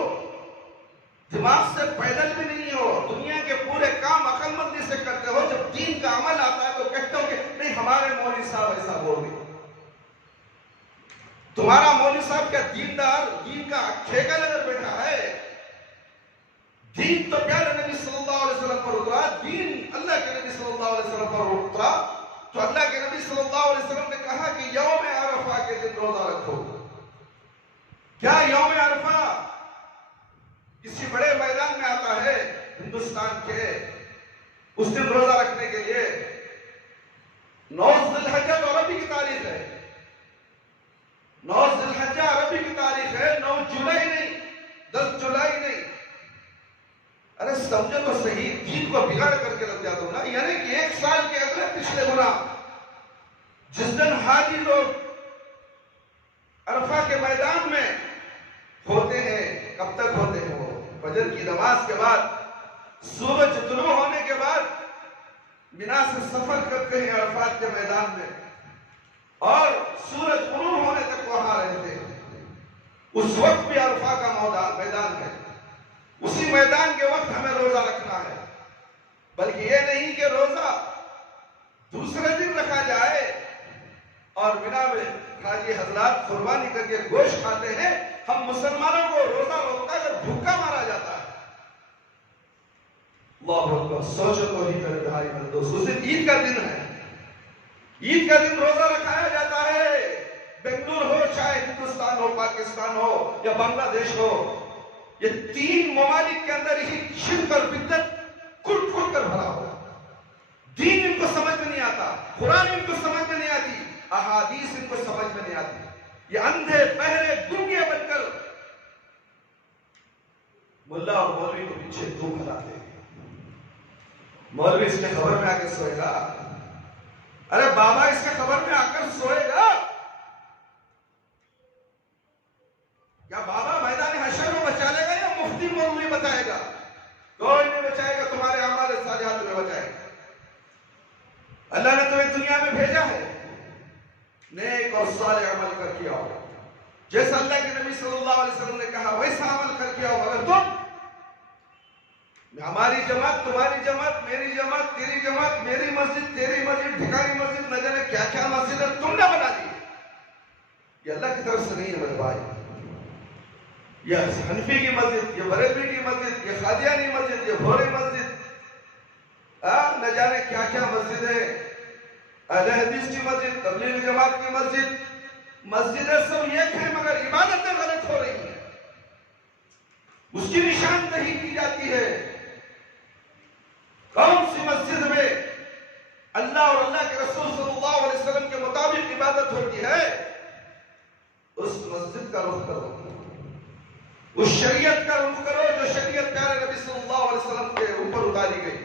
دماغ سے پیدل بھی نہیں ہو، دنیا کے پورے کام عقل مندی سے کرتے ہو، جب دین کا عمل آتا ہے تو کہتے ہو کہ نہیں ہمارے مولوی صاحب ایسا بول رہے۔ تمہارا مولوی صاحب کیا دیندار، دین کا ٹھیکہ لے بیٹھا ہے؟ دین تو پیارے نبی صلی اللہ علیہ وسلم پر اترا، دین اللہ کے نبی صلی اللہ علیہ وسلم پر اترا، تو اللہ کے نبی صلی اللہ علیہ وسلم نے کہا کہ یوم عرفہ کے دن روزہ رکھو۔ کیا یوم عرفہ کسی بڑے میدان میں آتا ہے ہندوستان کے؟ اس دن روزہ رکھنے کے لیے 9 ذی الحجہ تو عربی کی تاریخ ہے، 9 ذی الحجہ عربی کی تاریخ ہے، 9 جولائی نہیں، 10 جولائی نہیں۔ ارے سمجھو تو صحیح، دین کو بگاڑ کر کے رکھ جاتا ہوں نا، یعنی کہ 1 سال کے اگلے پچھلے گناہ جس دن حاجی لوگ عرفہ کے میدان میں ہوتے ہیں، کب تک ہوتے ہیں وہ؟ فجر کی نماز کے بعد، سورج طلوع ہونے کے بعد مینا سے سفر کرتے ہیں عرفات کے میدان میں، اور سورج غروب ہونے تک وہاں رہتے ہیں۔ اس وقت بھی عرفہ کا میدان ہے، اسی میدان کے وقت ہمیں روزہ رکھنا ہے، بلکہ یہ نہیں کہ روزہ دوسرے دن رکھا جائے اور مینا میں حاجی حضرات قربانی کر کے گوشت کھاتے ہیں۔ ہم مسلمانوں کو روزہ روکتا ہے جب بھوکا مارا جاتا ہے۔ اللہ اکبر، سوچو تو ہی میرے بھائی میرے دوست، اس دن عید کا دن ہے، عید کا دن روزہ رکھایا جاتا ہے۔ بنگلور ہو، چاہے ہندوستان ہو، پاکستان ہو یا بنگلہ دیش ہو، یہ 3 ممالک کے اندر ہی شرک اور بدعت کٹ کٹ کر بھرا ہوا۔ دین ان کو سمجھ میں نہیں آتا، قرآن ان کو سمجھ میں نہیں آتی، احادیث ان کو سمجھ میں نہیں آتی۔ یہ اندھے بہرے گونگے بن کر ملا اور مولوی کو پیچھے کیوں بھلاتے ہیں؟ مولوی اس کے خبر میں آ کے سوئے گا؟ ارے بابا اس کے خبر میں آ کر سوئے گا؟ یا بابا میدان حشر میں بچا لے گا یا مفتی مولوی بچائے گا؟ کوئی نہیں بچائے گا، تمہارے اعمال صالحات تمہیں بچائے گا۔ اللہ نے تمہیں دنیا میں بھیجا ہے نیک اور صالح عمل کر کے آؤ، جیسا اللہ کے نبی صلی اللہ علیہ وسلم نے کہا ویسا عمل کر کے آؤ۔ مگر تم، ہماری جماعت، تمہاری جماعت، میری جماعت، تیری جماعت، میری مسجد، تیری مسجد، ٹھکانی مسجد، نہ جانے کیا کیا مسجد ہے تم نے بنا دی، یہ اللہ کی طرف سے نہیں ہے میرے بھائی۔ یہ حنفی کی مسجد، یہ بریلوی کی مسجد، یہ قادیانی مسجد، یہ بھوری مسجد، نہ جانے کیا کیا مسجد ہے، اہل حدیث کی مسجد، تبلیغ جماعت کی مسجد، مسجدیں سب ایک ہیں مگر عبادتیں غلط ہو رہی ہیں، اس کی نشاندہی کی جاتی ہے۔ کون سی مسجد میں اللہ اور اللہ کے رسول صلی اللہ علیہ وسلم کے مطابق عبادت ہوتی ہے، اس مسجد کا رخ کرو، اس شریعت کا رخ کرو جو شریعت پیارے نبی صلی اللہ علیہ وسلم کے اوپر اتاری گئی،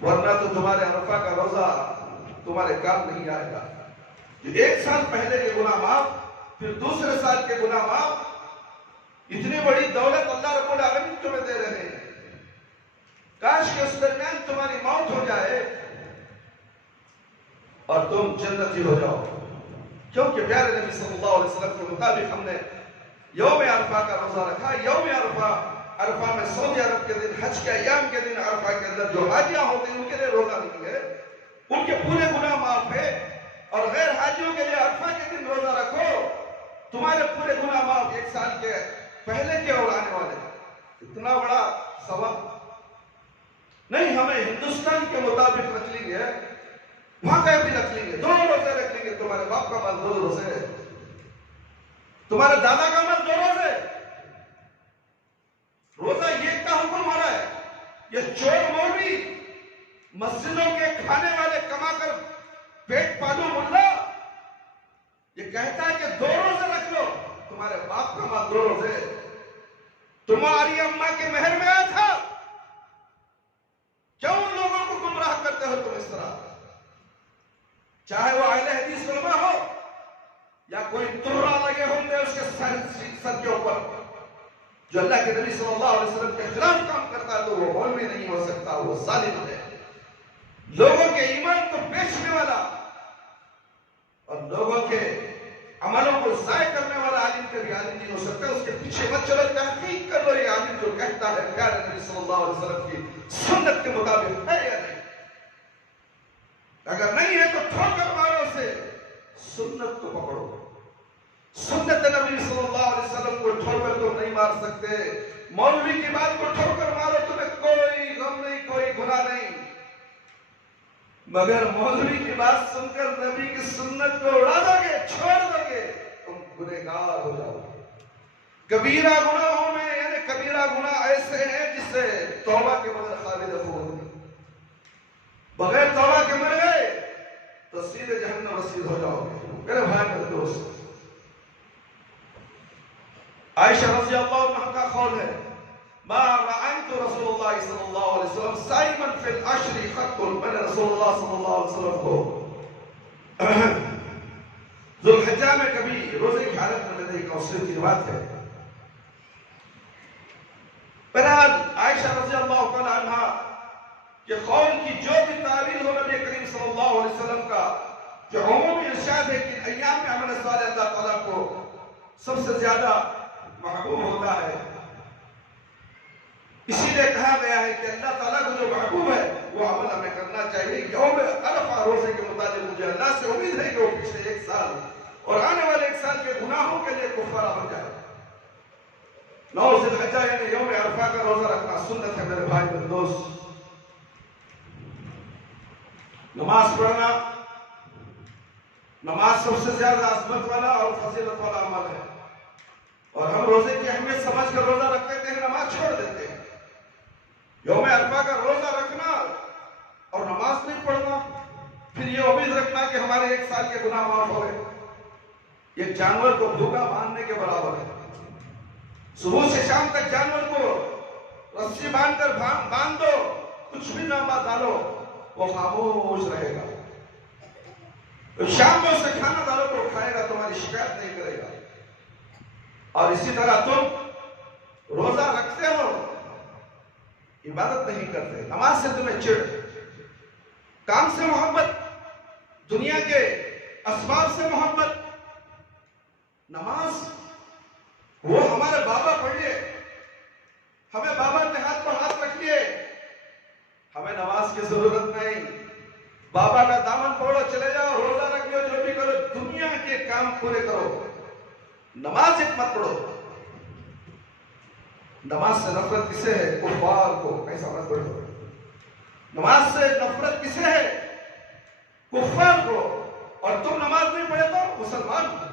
ورنہ تو تمہارے عرفہ کا روزہ تمہارے کام نہیں آئے گا۔ جو 1 سال پہلے کے گناہ معاف، پھر دوسرے سال کے گناہ معاف، اتنی بڑی دولت اللہ رب العالمین تمہیں دے رہے ہیں، کاش کہ اس درمیان تمہاری موت ہو جائے اور تم جنتی ہو جاؤ، کیونکہ پیارے نبی صلی اللہ علیہ وسلم کے مطابق ہم نے یوم عرفہ کا روزہ رکھا۔ یوم عرفہ میں سعودی عرب کے دن، حج کے ایام کے دن عرفہ کے اندر جو حاجیاں ہوتے ہیں ان کے لیے روزہ نہیں ہے، ان کے پورے گناہ معاف ہے، اور غیر حاجیوں کے لیے عرفہ کے دن روزہ رکھو، تمہارے پورے گناہ معاف 1 سال کے پہلے کے اور آنے والے۔ اتنا بڑا سبب نہیں، ہمیں ہندوستان کے مطابق رکھ لیں گے، وہاں کا بھی رکھ لیں گے، 2 روزے رکھ لیں گے، تمہارے باپ کا مال 2 روزے، تمہارے دادا کا مال 2 روزے، روزہ یہ کا حکم ہو رہا ہے۔ یہ چور مولوی، مسجدوں کے کھانے والے، کما کر پیٹ پالو ملا، یہ کہتا ہے کہ 2 روزے رکھ لو، تمہارے باپ کا مال 2 روزے، تمہاری اماں کے مہر میں آیا تھا، کیوں ان لوگوں کو گمراہ کرتے ہو تم اس طرح؟ چاہے وہ اہل حدیث علماء ہو، یا کوئی ترا لگے ہوں گے اس کے سر کے اوپر، جو اللہ کے نبی صلی اللہ علیہ وسلم کے خلاف کام کرتا ہے تو وہ مولوی نہیں ہو سکتا، وہ ظالم ہے، لوگوں کے ایمان کو بیچنے والا اور لوگوں کے عملوں کو ضائع کرنے والا عالم کبھی عالم نہیں ہو سکتا۔ اس کے پیچھے مت چلو، تحقیق کر لو یہ عالم جو کہتا ہے پیارے نبی صلی اللہ علیہ وسلم کی سنت کے مطابق ہے یا نہیں۔ اگر نہیں ہے تو ٹھوکر مارو اسے، سنت کو پکڑو۔ سنت نبی صلی اللہ علیہ وسلم کو ٹھوکر تو نہیں مار سکتے، مولوی کی بات کو ٹھوکر مارو، تمہیں کوئی غم نہیں، کوئی گناہ نہیں، مگر مولوی کی بات سن کر نبی کی سنت کو اڑا دو گے، چھوڑ دو گے، تم گنہگار ہو جاؤ گے۔ کبیرہ گناہوں میں یعنی کبیرہ گناہ ایسے ہیں جس سے توبہ کے بغیر خالد ہوگی، بغیر توبہ کے مر گئے تو سیدھے جہنم رسید ہو جاؤ گے۔ میرے بھائی میرے دوست، عائشہ رضی اللہ عنہ کا قول ہے ما رأيت رسول اللہ صلی اللہ علیہ وسلم صائما فی العشر قط، میں نے رسول اللہ صلی اللہ علیہ وسلم کو ذو الحجہ میں کبھی روزے کی حالت میں نہیں دیکھا، اس کی بات ہے۔ بہرحال عائشہ رضی اللہ تعالی عنہ کہ قول کی جو بھی تعبیر ہو نبی کریم صلی اللہ علیہ وسلم کا جو عمومی ارشاد ہے کہ ایام میں عمل صالح اللہ تعالیٰ کو سب سے زیادہ محبوب ہوتا ہے، اسی لیے کہا گیا ہے کہ اللہ تعالیٰ کو جو محبوب ہے وہ عمل ہمیں کرنا چاہیے۔ یوم عرفہ روزے کے متعلق مجھے اللہ سے امید ہے کہ وہ پچھلے ایک سال اور آنے والے ایک سال کے گناہوں کے لیے کفارہ بن جائے۔ 9 ذی الحجہ یعنی یوم عرفہ کا روزہ رکھنا سنت ہے میرے بھائی میرے دوست۔ نماز پڑھنا، نماز سب سے زیادہ عظمت والا اور فضیلت والا عمل ہے، اور ہم روزے کی اہمیت سمجھ کر روزہ رکھتے ہیں، نماز چھوڑ دیتے ہیں۔ یوم عرفہ کا روزہ رکھنا اور نماز نہیں پڑھنا، پھر یہ امید رکھنا کہ ہمارے ایک سال کے گناہ معاف ہو گئے، یہ جانور کو بھوکا باندھنے کے برابر ہے۔ صبح سے شام تک جانور کو رسی باندھ کر باندھ دو، کچھ بھی نہ ڈالو، وہ خاموش رہے گا، شام میں اسے کھانا ڈالو تو کھائے گا، تمہاری شکایت نہیں کرے گا۔ اور اسی طرح تم روزہ رکھتے ہو، عبادت نہیں کرتے، نماز سے تمہیں چڑ، کام سے محبت، دنیا کے اسباب سے محبت، نماز وہ ہمارے بابا پڑھ لیے، ہمیں بابا کے ہاتھ پر ہاتھ رکھ لیے، ہمیں نماز کی ضرورت نہیں، بابا کا دامن پکڑو چلے جاؤ، روزہ رکھ لو، جو بھی کرو، دنیا کے کام پورے کرو، نماز ایک مت پڑھو۔ نماز سے نفرت کسے ہے؟ کفار کو، ایسا مت پڑھو۔ نماز سے نفرت کسے ہے؟ کفار کو، اور تم نماز نہیں پڑھے تو مسلمان ہو،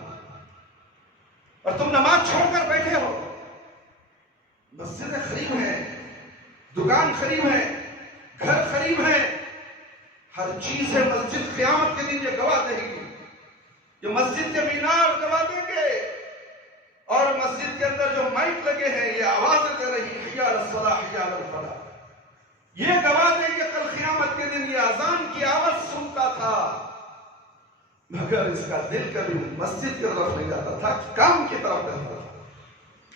اور تم نماز چھوڑ کر بیٹھے ہو۔ مسجدیں قریب ہیں، دکان قریب ہے، گھر قریب ہے، ہر چیز ہے، مسجد قیامت کے دن یہ گواہ دے گی، یہ مسجد کے مینار گواہ دیں گے، اور مسجد کے اندر جو مائک لگے ہیں یہ آوازیں دے رہی حی علی الصلاح حی علی الفلاح، یہ گواہ دیں گے کل قیامت کے دن یہ اذان کی آواز سنتا تھا، مگر اس کا دل کبھی مسجد کی طرف نہیں جاتا تھا، کام کی طرف جاتا تھا۔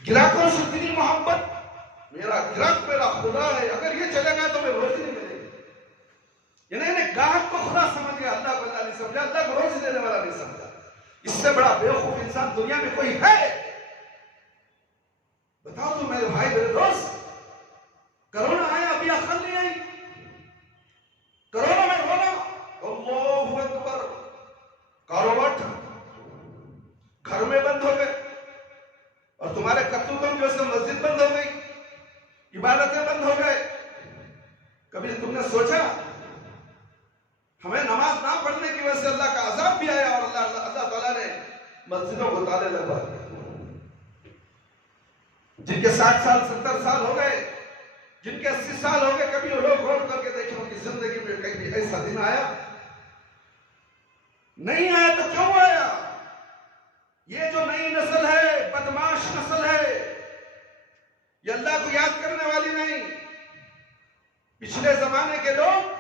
گراہکوں سے اتنی محبت، میرا گراہک میرا خدا ہے، اگر یہ چلے گا تو میں روزی نہیں ملے گی، یعنی گاہک کو خدا سمجھ گیا، اللہ کو اللہ نہیں سمجھا، اللہ کو روزی دینے والا نہیں سمجھا۔ اس سے بڑا بیوقوف انسان دنیا میں کوئی ہے؟ بتاؤ تو میرے بھائی میرے دوست، کرونا آیا ابھی عقل نہیں آئی، کرونا میں رونا، اللہ اکبر، کاروبار گھر میں بند ہو گئے، اور تمہارے کرتوتوں کی وجہ سے مسجد بند ہو گئی، عبادتیں بند ہو گئے۔ کبھی تم نے سوچا ہمیں نماز نہ پڑھنے کی وجہ سے اللہ کا عذاب بھی آیا، اور اللہ تعالیٰ نے مسجدوں کو تالے لگا دیے۔ جن کے 60 سال 70 سال ہو گئے، جن کے 80 سال ہو گئے، کبھی وہ لوگ غور کر کے دیکھیں ان کی زندگی میں کہیں بھی ایسا دن آیا؟ نہیں آیا تو کیوں آیا؟ یہ جو نئی نسل ہے، بدماش نسل ہے، یہ اللہ کو یاد کرنے والی نہیں۔ پچھلے زمانے کے لوگ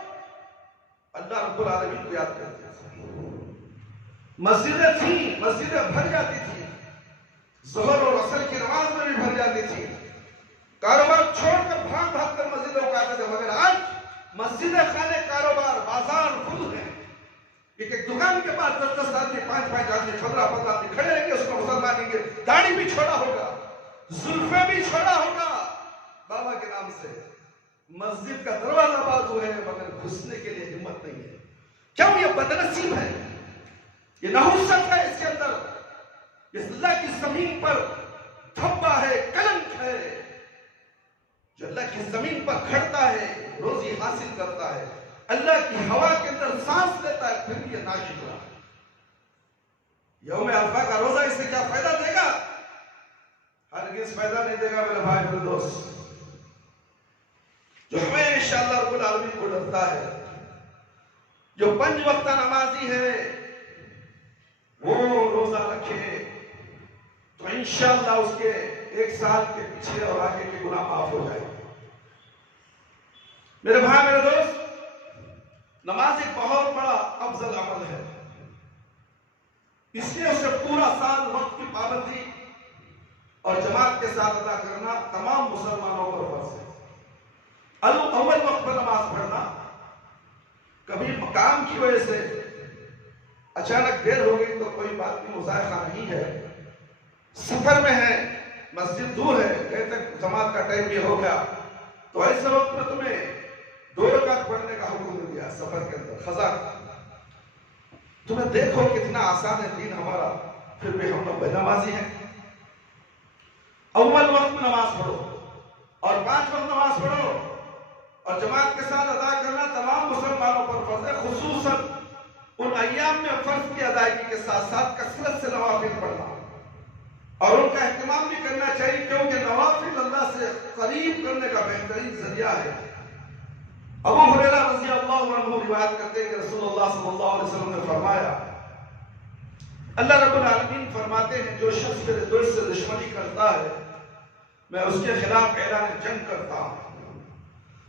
اللہ رب العالمین کو یاد کرتے ہیں، مسجدیں تھیں، مسجدیں بھر جاتی تھی، ظہر اور عصر کی نماز میں بھی بھر جاتی تھی، کاروبار چھوڑ کر بھاگ بھاگ کر مسجدوں کو آتے تھے، مگر آج مسجدیں خانے کاروبار بازار فل ہیں۔ ایک دکان کے پاس 10 آدمی 5 آدمی 15 آدمی کھڑے رہیں گے، اس کو مسلمان کہیں گے، داڑھی بھی چھوڑا ہوگا، زلفیں بھی چھوڑا ہوگا بابا کے نام سے۔ مسجد کا دروازہ بازو ہے مگر گھسنے کے لیے ہمت نہیں ہے۔ کیوں؟ یہ بدنصیب ہے، یہ نحوست ہے اس کے اندر، اس اللہ کی زمین پر دھبا ہے، کلنک ہے۔ جو اللہ کی زمین پر کھڑتا ہے، روزی حاصل کرتا ہے، اللہ کی ہوا کے اندر سانس لیتا ہے، پھر بھی یہ ناشکرا ہے۔ یوم عرفہ کا روزہ اس سے کیا فائدہ دے گا؟ ہرگز فائدہ نہیں دے گا میرے بھائی میرے دوست۔ جو ہمیشہ اللہ رب العالمین کو ڈرتا ہے، جو 5 وقتہ نمازی ہے، وہ روزہ رکھے تو انشاءاللہ اس کے 1 سال کے پیچھے اور آگے کے گناہ معاف ہو جائے۔ میرے بھائی میرے دوست، نماز ایک بہت بڑا افضل عمل ہے، اس لیے اسے پورا سال وقت کی پابندی اور جماعت کے ساتھ ادا کرنا تمام مسلمانوں پر فرض ہے۔ اول وقت پر نماز پڑھنا، کبھی کام کی وجہ سے اچانک دیر ہو گئی تو کوئی بات نہیں، مذائقہ نہیں ہے، سفر میں ہے، مسجد دور ہے، گئے تک جماعت کا ٹائم یہ ہو گیا، تو ایسے وقت میں تمہیں 2 رکعت پڑھنے کا حکم مل گیا سفر کے اندر، خزاں تمہیں دیکھو کتنا آسان ہے دین ہمارا، پھر بھی ہم لوگ بے نمازی ہیں۔ اول وقت میں نماز پڑھو اور 5 وقت نماز پڑھو اور جماعت کے ساتھ ادا کرنا تمام مسلمانوں پر فرض ہے، خصوصاً ان ایام میں فرض کی ادائیگی کے ساتھ ساتھ کثرت سے نوافل پڑھنا اور ان کا اہتمام بھی کرنا چاہیے، کیونکہ نوافل اللہ سے قریب کرنے کا بہترین ذریعہ ہے۔ ابو ہریرہ رضی اللہ عنہ روایت کرتے ہیں کہ رسول اللہ صلی اللہ علیہ وسلم نے فرمایا، اللہ رب العالمین فرماتے ہیں جو شخص میرے دوست سے دشمنی کرتا ہے میں اس کے خلاف اعلان جنگ کرتا ہوں،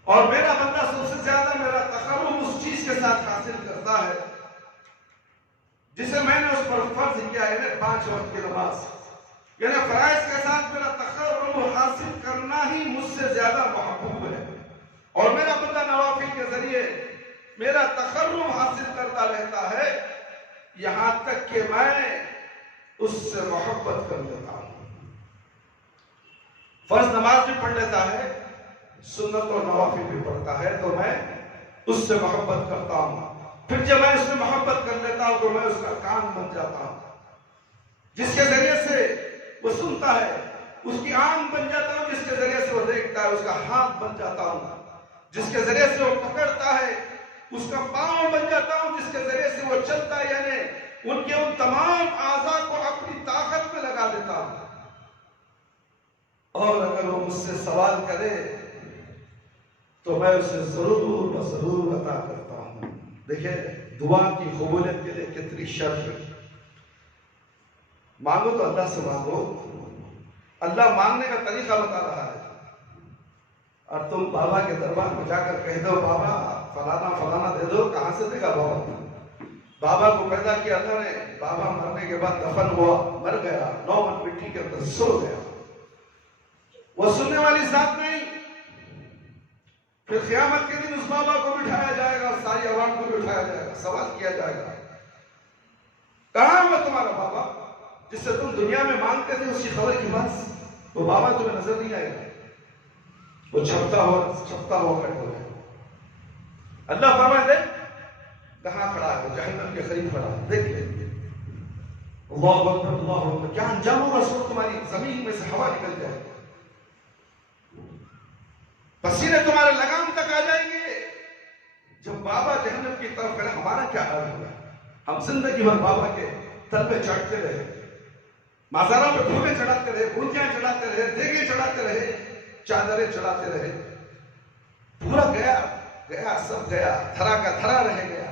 اور میرا بندہ سب سے زیادہ میرا تقرب اس چیز کے ساتھ حاصل کرتا ہے جسے میں نے اس پر فرض کیا ہے، یعنی 5 وقت کی نماز، یعنی فرائض کے ساتھ میرا تقرب حاصل کرنا ہی مجھ سے زیادہ محبوب ہے، اور میرا بندہ نوافل کے ذریعے میرا تقرب حاصل کرتا رہتا ہے یہاں تک کہ میں اس سے محبت کر لیتا ہوں۔ فرض نماز بھی پڑھ لیتا ہے، سنت اور نوافل بھی پڑھتا ہے، تو میں اس سے محبت کرتا ہوں، پھر جب میں اس سے محبت کر لیتا ہوں تو میں اس کا کان بن جاتا ہوں، جس کے ذریعے سے وہ سنتا ہے، اس کی آنکھ بن جاتا ہوں، جس کے ذریعے سے وہ دیکھتا ہے، اس کا ہاتھ بن جاتا ہوں، جس کے ذریعے سے وہ پکڑتا ہے، اس کا پاؤں بن جاتا ہوں، جس کے ذریعے سے وہ چلتا ہے، یعنی ان کے ان تمام اعضاء کو اپنی طاقت میں لگا دیتا ہوں۔ اور اگر وہ مجھ سے سوال کرے تو میں اسے ضرور و ضرور عطا کرتا ہوں۔ دیکھیں دعا کی قبولیت کے لیے کتنی شرط ہے۔ مانگو تو اللہ سے مانگو، اللہ مانگنے کا طریقہ بتا رہا ہے، اور تم بابا کے دربار میں جا کر کہہ دو بابا فلانا فلانا دے دو، کہاں سے دے گا بابا؟ بابا کو پیدا کیا اللہ نے، بابا مرنے کے بعد دفن ہوا، مر گیا، 9 من مٹی کے اندر سو گیا، وہ سننے والی ذات نہیں۔ پھر قیامت کے دن اس بابا کو بٹھایا جائے گا اور ساری عوام کو بٹھایا جائے گا، سوال کیا جائے گا کہاں ہوا تمہارا بابا جس سے تم دنیا میں مانگتے تھے، اس کی خبر کی بات، وہ بابا تمہیں نظر نہیں آئے گا، وہ چھپتا ہوا کھڑا ہوا ہے۔ اللہ فرمائے دے کہاں کھڑا ہے؟ جہنم کے قریب کھڑا ہے، دیکھ لے۔ اللہ اکبر اللہ اکبر، کیا انجام ہوگا اس وقت؟ تمہاری زمین میں سے ہوا نکل جائے، پسینے تمہارے لگام تک آ جائیں گے۔ جب بابا جہنم کی طرف کھڑے، ہمارا کیا حال ہوگا؟ ہم زندگی بھر بابا کے تل پہ چڑھتے رہے، مزاروں پہ پھولیں چڑھاتے رہے، بھوتیاں چڑھاتے رہے، دیگیں چڑھاتے رہے، چادریں چڑھاتے رہے، پورا گیا گیا سب گیا، تھرا کا تھرا رہ گیا۔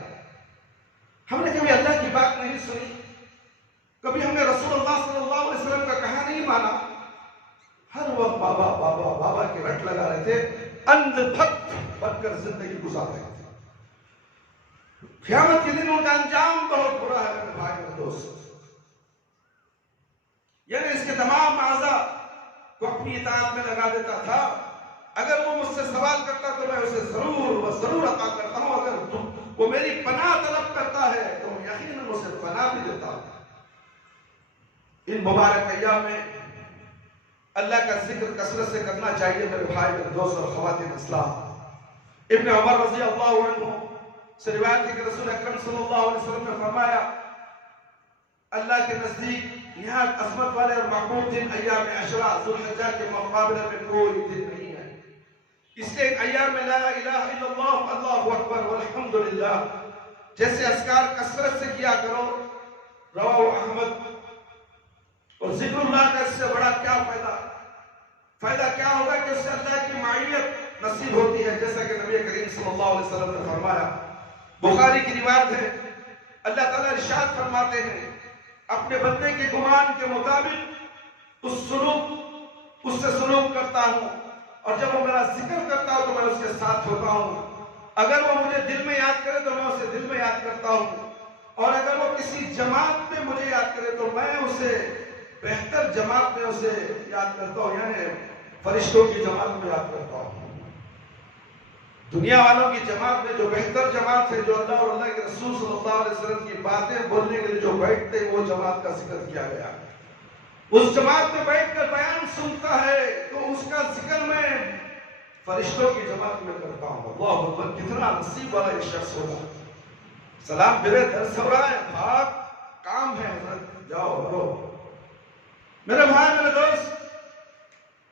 ہم نے کبھی اللہ کی بات نہیں سنی، کبھی ہم نے رسول اللہ صلی اللہ علیہ وسلم کا کہا نہیں مانا، ہر وقت بابا بابا بابا کی رٹ لگا رہے تھے، اندھ بھکت بن کر زندگی گزار رہے تھے۔ قیامت کے دن ان کا انجام بہت برا ہے میرے بھائی اور دوست. یعنی اس کے تمام اعضاء کو اپنی اطاعت میں لگا دیتا تھا. اگر وہ مجھ سے سوال کرتا تو میں اسے ضرور عطا کرتا ہوں. اگر وہ میری پناہ طلب کرتا ہے تو یقیناً اسے پناہ بھی دیتا ہوں. ان مبارک ایام میں اللہ کا ذکر کثرت سے کرنا چاہیے میرے بھائی میرے دوست اور خواتین اسلام. ابن عمر رضی اللہ عنہ سے روایت ہے کہ رسول اکرم صلی اللہ علیہ وسلم نے فرمایا اللہ کے نزدیک نہایت عظمت والے اور محبوب دن ایام عشرہ ذو الحجہ کے مقابلے میں کوئی دن نہیں ہے. اس لیے ایام میں لا الہ الا اللہ اللہ اکبر والحمدللہ جیسے اذکار کثرت سے کیا کرو. رواه احمد. اور ذکر اللہ کا اس سے بڑا کیا فائدہ کیا ہوگا کہ اس سے اللہ کی معیت نصیب ہوتی ہے جیسا کہ نبی کریم صلی اللہ علیہ وسلم نے فرمایا. بخاری کی روایت ہے اللہ تعالیٰ ارشاد فرماتے ہیں اپنے بندے کے گمان کے مطابق اس سے سلوک کرتا ہوں اور جب وہ میرا ذکر کرتا ہوں تو میں اس کے ساتھ ہوتا ہوں. اگر وہ مجھے دل میں یاد کرے تو میں اسے دل میں یاد کرتا ہوں اور اگر وہ کسی جماعت میں مجھے یاد کرے تو میں اسے بہتر جماعت میں اسے یاد کرتا ہوں. یعنی فرشتوں کی جماعت میں یاد کرتا ہوں. دنیا والوں کی جماعت میں جو بہتر جماعت ہے جو اللہ اور اللہ کے رسول صلی اللہ علیہ وسلم کی باتیں بولنے کے لیے جو بیٹھتے ہیں وہ جماعت کا ذکر کیا گیا. اس جماعت میں بیٹھ کر بیان سنتا ہے تو اس کا ذکر میں فرشتوں کی جماعت میں کرتا ہوں. اللہ اکبر. کتنا نصیب والا یہ شخص ہوگا. سلام پھرے درس ہو رہا ہے بھاگ کام ہے حضرت جاؤ کرو. میرے بھائی میرے دوست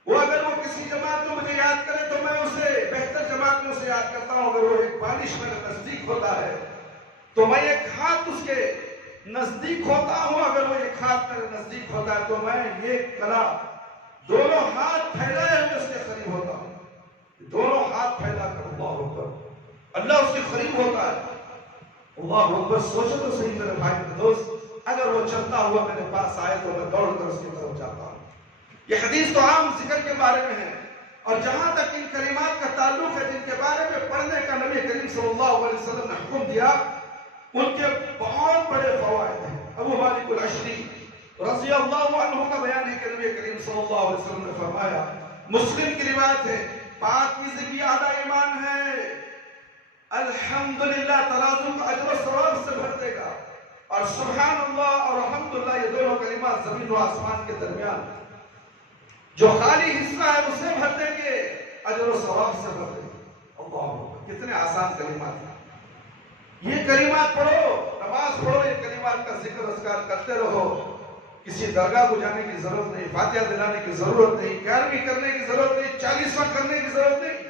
وہ اگر وہ کسی جماعت میں مجھے یاد کرے تو میں اسے بہتر جماعت میں اسے یاد کرتا ہوں. اگر وہ ایک بالش میرے نزدیک ہوتا ہے تو میں ایک ہاتھ اس کے نزدیک ہوتا ہوں. اگر وہ ایک ہاتھ میرے نزدیک ہوتا ہے تو میں ایک کلا دونوں ہاتھ پھیلائے ہوئے اس کے قریب ہوتا ہوں. دونوں ہاتھ پھیلا کر اللہ اکبر اللہ اس کے قریب ہوتا ہے. اللہ اکبر. سوچو تو صحیح میرے بھائی میرے دوست اگر وہ چلتا ہوا میرے پاس آئے تو میں دوڑ کر اس کی طرف جاتا ہوں. یہ حدیث تو عام ذکر کے بارے میں ہے اور جہاں تک ان کلمات کا تعلق ہے جن کے بارے میں پڑھنے کا نبی کریم صلی اللہ علیہ وسلم نے حکم دیا ان کے بہت بڑے فوائد ہیں. ابو مالک الاشری رضی اللہ عنہ کا بیان ہے کہ نبی کریم صلی اللہ علیہ وسلم نے فرمایا مسلم کی روایت ہے پاکیزگی آدھا ایمان ہے. الحمدللہ ترازو کو اجر و ثواب سے بھر دے گا اور سبحان اللہ اور الحمدللہ یہ دونوں کلمات زمین و آسمان کے درمیان جو خالی حصہ ہے اسے بھر دیں گے اجر و ثواب سے بھر دیں گے. اللہ کتنے آسان کلمات ہیں. یہ کلمات پڑھو نماز پڑھو یہ کلمات کا ذکر اذکار کرتے رہو. کسی درگاہ کو جانے کی ضرورت نہیں فاتحہ دلانے کی ضرورت نہیں 11ویں کرنے کی ضرورت نہیں 40واں کرنے کی ضرورت نہیں.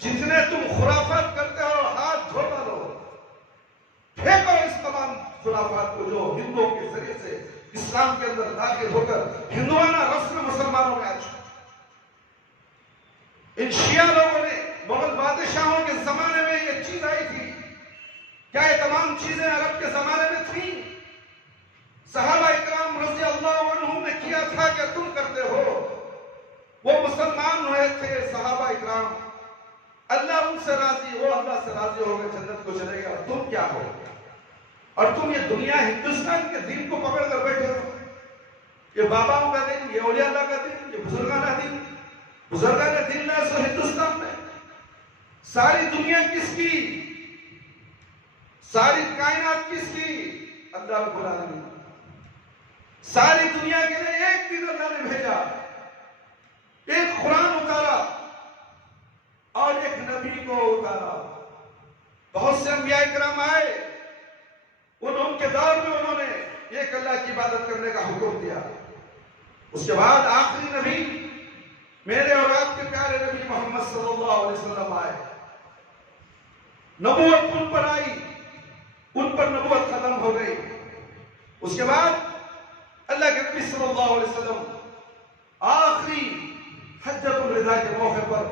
جتنے تم خرافات کرتے ہو ہاتھ دھو ڈالو پھینکو اس تمام خرافات کو جو ہندوؤں کے ذریعے سے اسلام کے اندر داخل ہو کر ہندوانہ رسم مسلمانوں میں آ چکا. ان شیعہ لوگوں نے مغل بادشاہوں کے زمانے میں یہ چیز آئی تھی. کیا یہ تمام چیزیں عرب کے زمانے میں تھیں؟ صحابہ اکرام رضی اللہ عنہم نے کیا تھا کہ تم کرتے ہو. وہ مسلمان ہوئے تھے صحابہ اکرام. اللہ ان سے راضی وہ اللہ سے راضی ہو گئے جنت کو چلے گا. تم کیا ہو اور تم یہ دنیا ہندوستان کے دین کو پکڑ کر بیٹھے ہو. یہ باباؤں کا دین یہ اولیاء اللہ کا دین یہ بزرگانہ دین بزرگانہ دین ہے سو ہندوستان میں. ساری دنیا کس کی ساری کائنات کس کی اللہ رب العالمین. ساری دنیا کے لیے ایک دن اللہ نے بھیجا ایک قرآن اتارا اور ایک نبی کو اتارا. بہت سے انبیاء کرام آئے ان کے دور میں انہوں نے ایک اللہ کی عبادت کرنے کا حکم دیا. اس کے بعد آخری نبی میرے اور آپ کے پیارے نبی محمد صلی اللہ علیہ وسلم آئے. نبوت ان پر آئی ان پر نبوت ختم ہو گئی. اس کے بعد اللہ کے نبی صلی اللہ علیہ وسلم آخری حجۃ الوداع کے موقع پر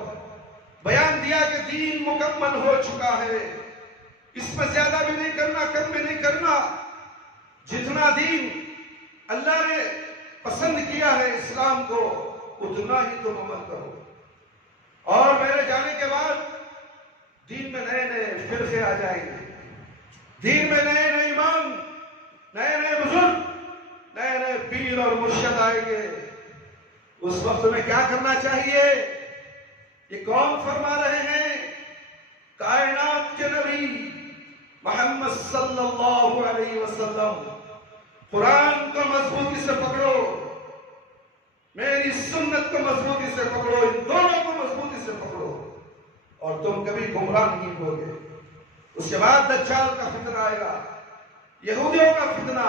بیان دیا کہ دین مکمل ہو چکا ہے. اس میں زیادہ بھی نہیں کرنا کم بھی نہیں کرنا. جتنا دین اللہ نے پسند کیا ہے اسلام کو اتنا ہی تم عمل کرو. اور میرے جانے کے بعد دین میں نئے نئے فرقے آ جائیں گے دین میں نئے نئے امام، نئے نئے بزرگ، نئے نئے پیر اور مرشد آئیں گے، اس وقت میں کیا کرنا چاہیے؟ یہ کون فرما رہے ہیں؟ کائنات کے نبی محمد صلی اللہ علیہ وسلم۔ قرآن کو مضبوطی سے پکڑو، میری سنت کو مضبوطی سے پکڑو، ان دونوں کو مضبوطی سے پکڑو اور تم کبھی گمراہ نہیں ہوگے۔ اس کے بعد دجال کا فتنہ آئے گا، یہودیوں کا فتنہ،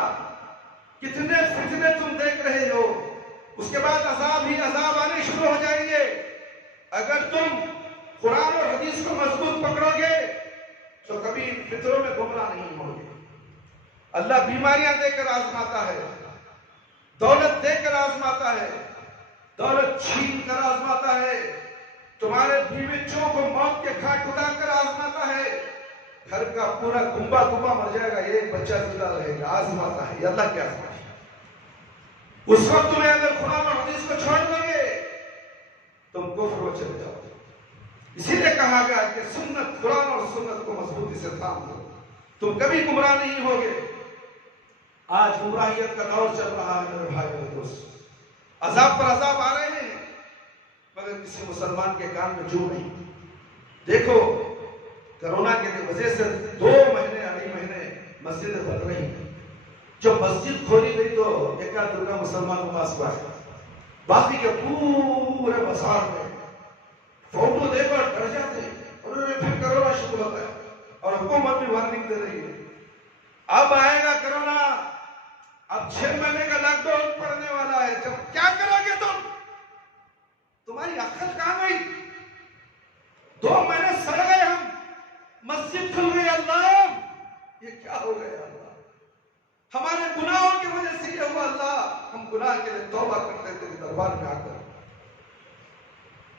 کتنے فتنے تم دیکھ رہے ہو۔ اس کے بعد عذاب ہی عذاب آنے شروع ہو جائیں گے۔ اگر تم قرآن اور حدیث کو مضبوط پکڑو گے تو کبھی ان فتنوں میں گمراہ نہیں ہوگے۔ اللہ بیماریاں دے کر آزماتا ہے، دولت دے کر آزماتا ہے، دولت چھین کر آزماتا ہے، تمہارے بیوی بچوں کو موت کے گھاٹ اتار کر آزماتا ہے، گھر کا پورا کنبا مر جائے گا، یہ ایک بچہ زندہ رہے گا، آزماتا ہے۔ یہ اللہ کیا آزمائش ہے؟ اس وقت میں اگر قرآن اور حدیث کو چھوڑ دو گے تم کفر میں چلے جاؤ گے۔ اسی لیے کہا گیا کہ سنت، قرآن اور سنت کو مضبوطی سے تھام دو، تم کبھی گمراہ نہیں ہوگے۔ آج گمراہیت کا دور چل رہا ہے میرے بھائی اور دوست، عذاب پر عذاب آ رہے ہیں مگر کسی مسلمان کے کان میں جو نہیں۔ دیکھو کرونا کی وجہ سے 2 مہینے 2.5 مہینے مسجدیں بند رہی، جب مسجد کھولی گئی تو ایکا درگا مسلمان کو پاس ہوا ہے، باقی کے پورے بازار میں فوٹو دے کر ڈر جاتے ہیں، اور پھر کرونا شروع ہوتا ہے اور حکومت بھی وارننگ دے رہی ہے اب آئے گا کرونا، اب 6 مہینے کا لاک ڈاؤن پڑنے والا ہے، جب کیا کرو گے تمہاری عقل کہاں گئی؟ 2 مہینے سڑ گئے ہم، مسجد کھل گئی، اللہ یہ کیا ہو گیا؟ اللہ ہمارے گناہوں کی وجہ سے یہ ہوا، اللہ ہم گناہ کے لیے توبہ کرتے تیرے دربار میں آ کر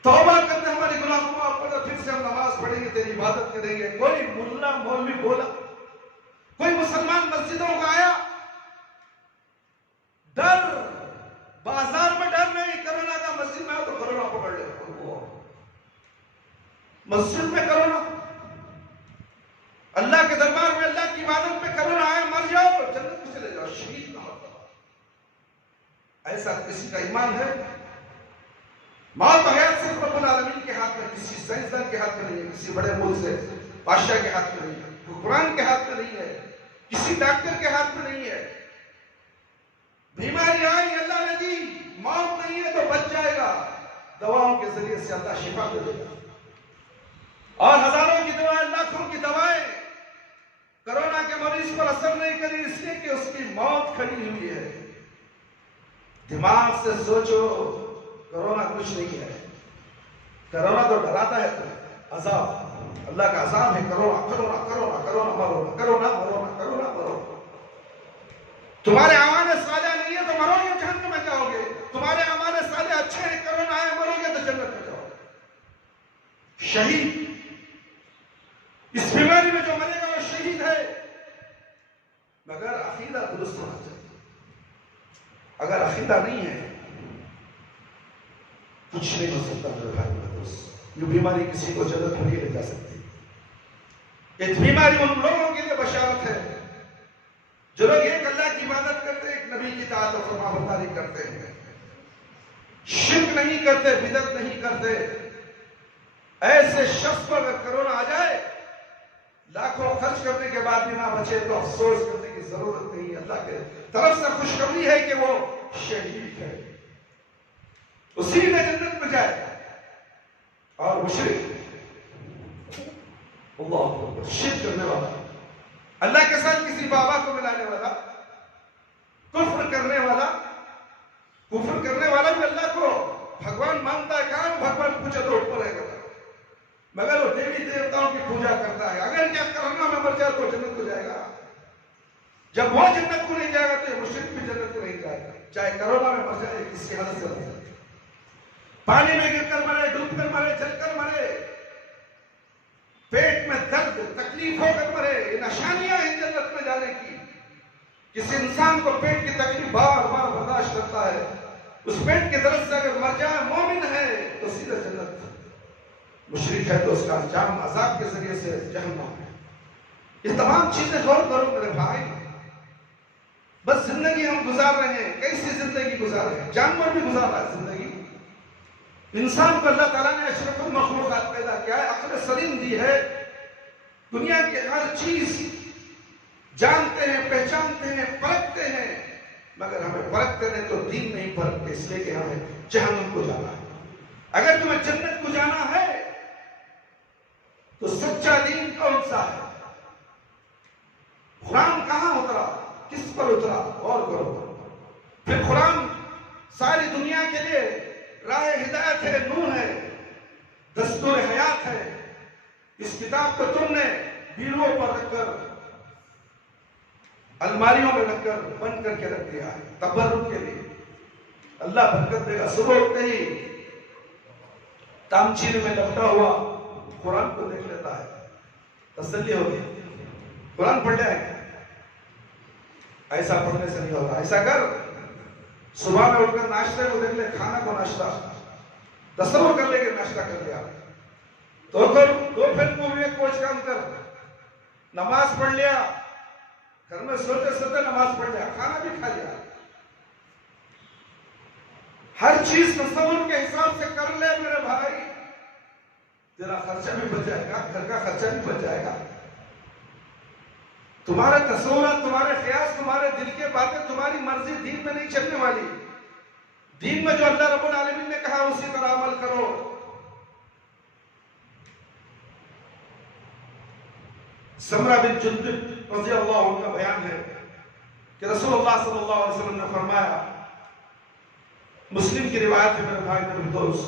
توبہ کرتے، ہماری گناہ کو معاف کر دے، پھر سے ہم نماز پڑھیں گے، تیری عبادت کریں گے۔ کوئی ملا مولوی بولا، کوئی مسلمان مسجدوں کا آیا، ڈر بازار میں ڈر نہیں، کرونا کا مسجد میں آؤ تو کرونا پکڑ لے، مسجد میں کرونا، اللہ کے دربار میں اللہ کی عبادت میں کرونا آئے، مر جاؤ جنت میں چلے جاؤ، شہید نہ ہوتا۔ ایسا کسی کا ایمان ہے؟ موت و حیات صرف رب العالمین کے ہاتھ میں، کسی سائنسدان کے ہاتھ میں نہیں ہے، کسی بڑے ملک سے بادشاہ کے ہاتھ میں نہیں ہے، قرآن کے ہاتھ میں نہیں ہے، کسی ڈاکٹر کے ہاتھ میں نہیں ہے۔ بیماری آئی اللہ نے دی، موت نہیں ہے تو بچ جائے گا، دواؤں کے ذریعے سے اللہ شفا دے دے گا، اور ہزاروں کی دوائیں، لاکھوں کی دوائیں کرونا کے مریض پر اثر نہیں کری، اس لیے کہ اس کی موت کھڑی ہوئی ہے۔ دماغ سے سوچو، کرونا کچھ نہیں ہے، کرونا تو ڈراتا ہے تو عذاب، اللہ کا عذاب ہے، کرونا کرونا کرونا کرونا مرو، کرونا مرونا، کرونا مرو۔ تمہارے اعمال صالحہ نہیں ہے تو مرو گے جہنم میں جاؤ گے، تمہارے اعمال صالحہ اچھے ہیں، کرونا آئے مرو گے تو جنت میں جاؤ گے۔ شہید اس بیماری میں جو مرے گا وہ شہید ہے، مگر عقیدہ درست ہونا چاہیے۔ اگر عقیدہ نہیں ہے کچھ نہیں ہو سکتا میرے بھائی میرے دوست۔ یہ بیماری کسی کو جنت میں نہیں لے جا سکتی۔ یہ بیماری ان لوگوں کے لیے بشارت ہے جو لوگ ایک اللہ کی عبادت کرتے، ایک نبی کی اطاعت اور فرمانبرداری کرتے ہیں، شرک نہیں کرتے، بدعت نہیں کرتے۔ ایسے شخص پر اگر کرونا آ جائے، لاکھوں خرچ کرنے کے بعد بھی نہ بچے تو افسوس کرنے کی ضرورت نہیں ہے، اللہ کے طرف سے خوشخبری ہے کہ وہ شہید ہے، اسی نے جنت میں جائے۔ اور مشرک، اللہ اکبر، شرک کرنے والا، اللہ کے ساتھ کسی بابا کو ملانے والا، کفر کرنے والا بھی اللہ کو بھگوان مانتا ہے، کہاں بھگوان پوچھا تو اوپر ہے گا، مگر وہ دیوی دیوتاؤں کی پوجا کرتا ہے۔ اگر کیا کرونا میں مر جائے تو جنت کو جائے گا، جب وہ جنت کو نہیں جائے گا تو یہ مشرک بھی جنت کو نہیں جائے گا، چاہے کرونا میں مر جائے، کسی حالت سے مر جائے، پانی میں گر کر مرے، ڈوب کر مرے، جل کر مرے، پیٹ میں درد تکلیف ہو کر مرے، یہ نشانیاں ہیں جنت میں جانے کی۔ کسی انسان کو پیٹ کی تکلیف بار بار برداشت کرتا ہے، اس پیٹ کے درد سے اگر مر جائے، مومن ہے تو سیدھا جنت، مشرک ہے تو اس کا انجام عذاب کے ذریعے سے جہنم ہے۔ یہ تمام چیزیں غور کرو میرے بھائی. بس زندگی ہم گزار رہے ہیں. کیسی زندگی گزار رہے ہیں؟ جانور بھی گزار رہا ہے زندگی. انسان کو اللہ تعالیٰ نے اشرف المخلوقات پیدا کیا ہے، عقل سلیم دی ہے. دنیا کی ہر چیز جانتے ہیں، پہچانتے ہیں، پرکھتے ہیں، مگر ہمیں پرکھتے نہیں تو دین نہیں پرکھتے، اس لیے کہ ہمیں جہنم کو جانا ہے. اگر تمہیں جنت کو جانا ہے تو سچا دین کون سا ہے؟ قرآن کہاں اترا، کس پر اترا، غور کرو. پھر قرآن ساری دنیا کے لیے راہ ہدایت ہے، نور ہے، دستور حیات ہے. اس کتاب کو تم نے بیڑوں پر رکھ کر، الماریوں میں رکھ کر بند کر کے رکھ دیا ہے تبرک کے لیے. اللہ برکت دے گا. صبح اٹھتے ہی تامچین میں لپٹا ہوا قرآن کو دیکھ لیتا ہے، تسلی ہوگی. قرآن پڑھ لیا ہے. ایسا پڑھنے سے نہیں ہوتا. ایسا کر، صبح میں اٹھ کر ناشتے کو دیکھ لے، کھانا کو ناشتہ تصور کر لے کہ ناشتہ کر لیا. تو پھر کو بھی ایک کوچ کام کر، نماز پڑھ لیا، گھر میں سوتے سوتے نماز پڑھ لیا، کھانا بھی کھا لیا. ہر چیز تصور کے حساب سے کر لے میرے بھائی. تیرا خرچہ بھی بچ جائے گا، گھر کا خرچہ بھی بچ جائے گا. تمہارے تصورات، تمہارے خیال، تمہارے دل کے باتیں تمہاری مرضی دین میں نہیں چلنے والی. دین میں جو اللہ رب العالمین نے کہا اسی طرح عمل کرو. سمرہ بن جندب رضی اللہ عنہ کا بیان ہے کہ رسول اللہ صلی اللہ علیہ وسلم نے فرمایا، مسلم کی روایت ہے میرے بھائی میرے دوست،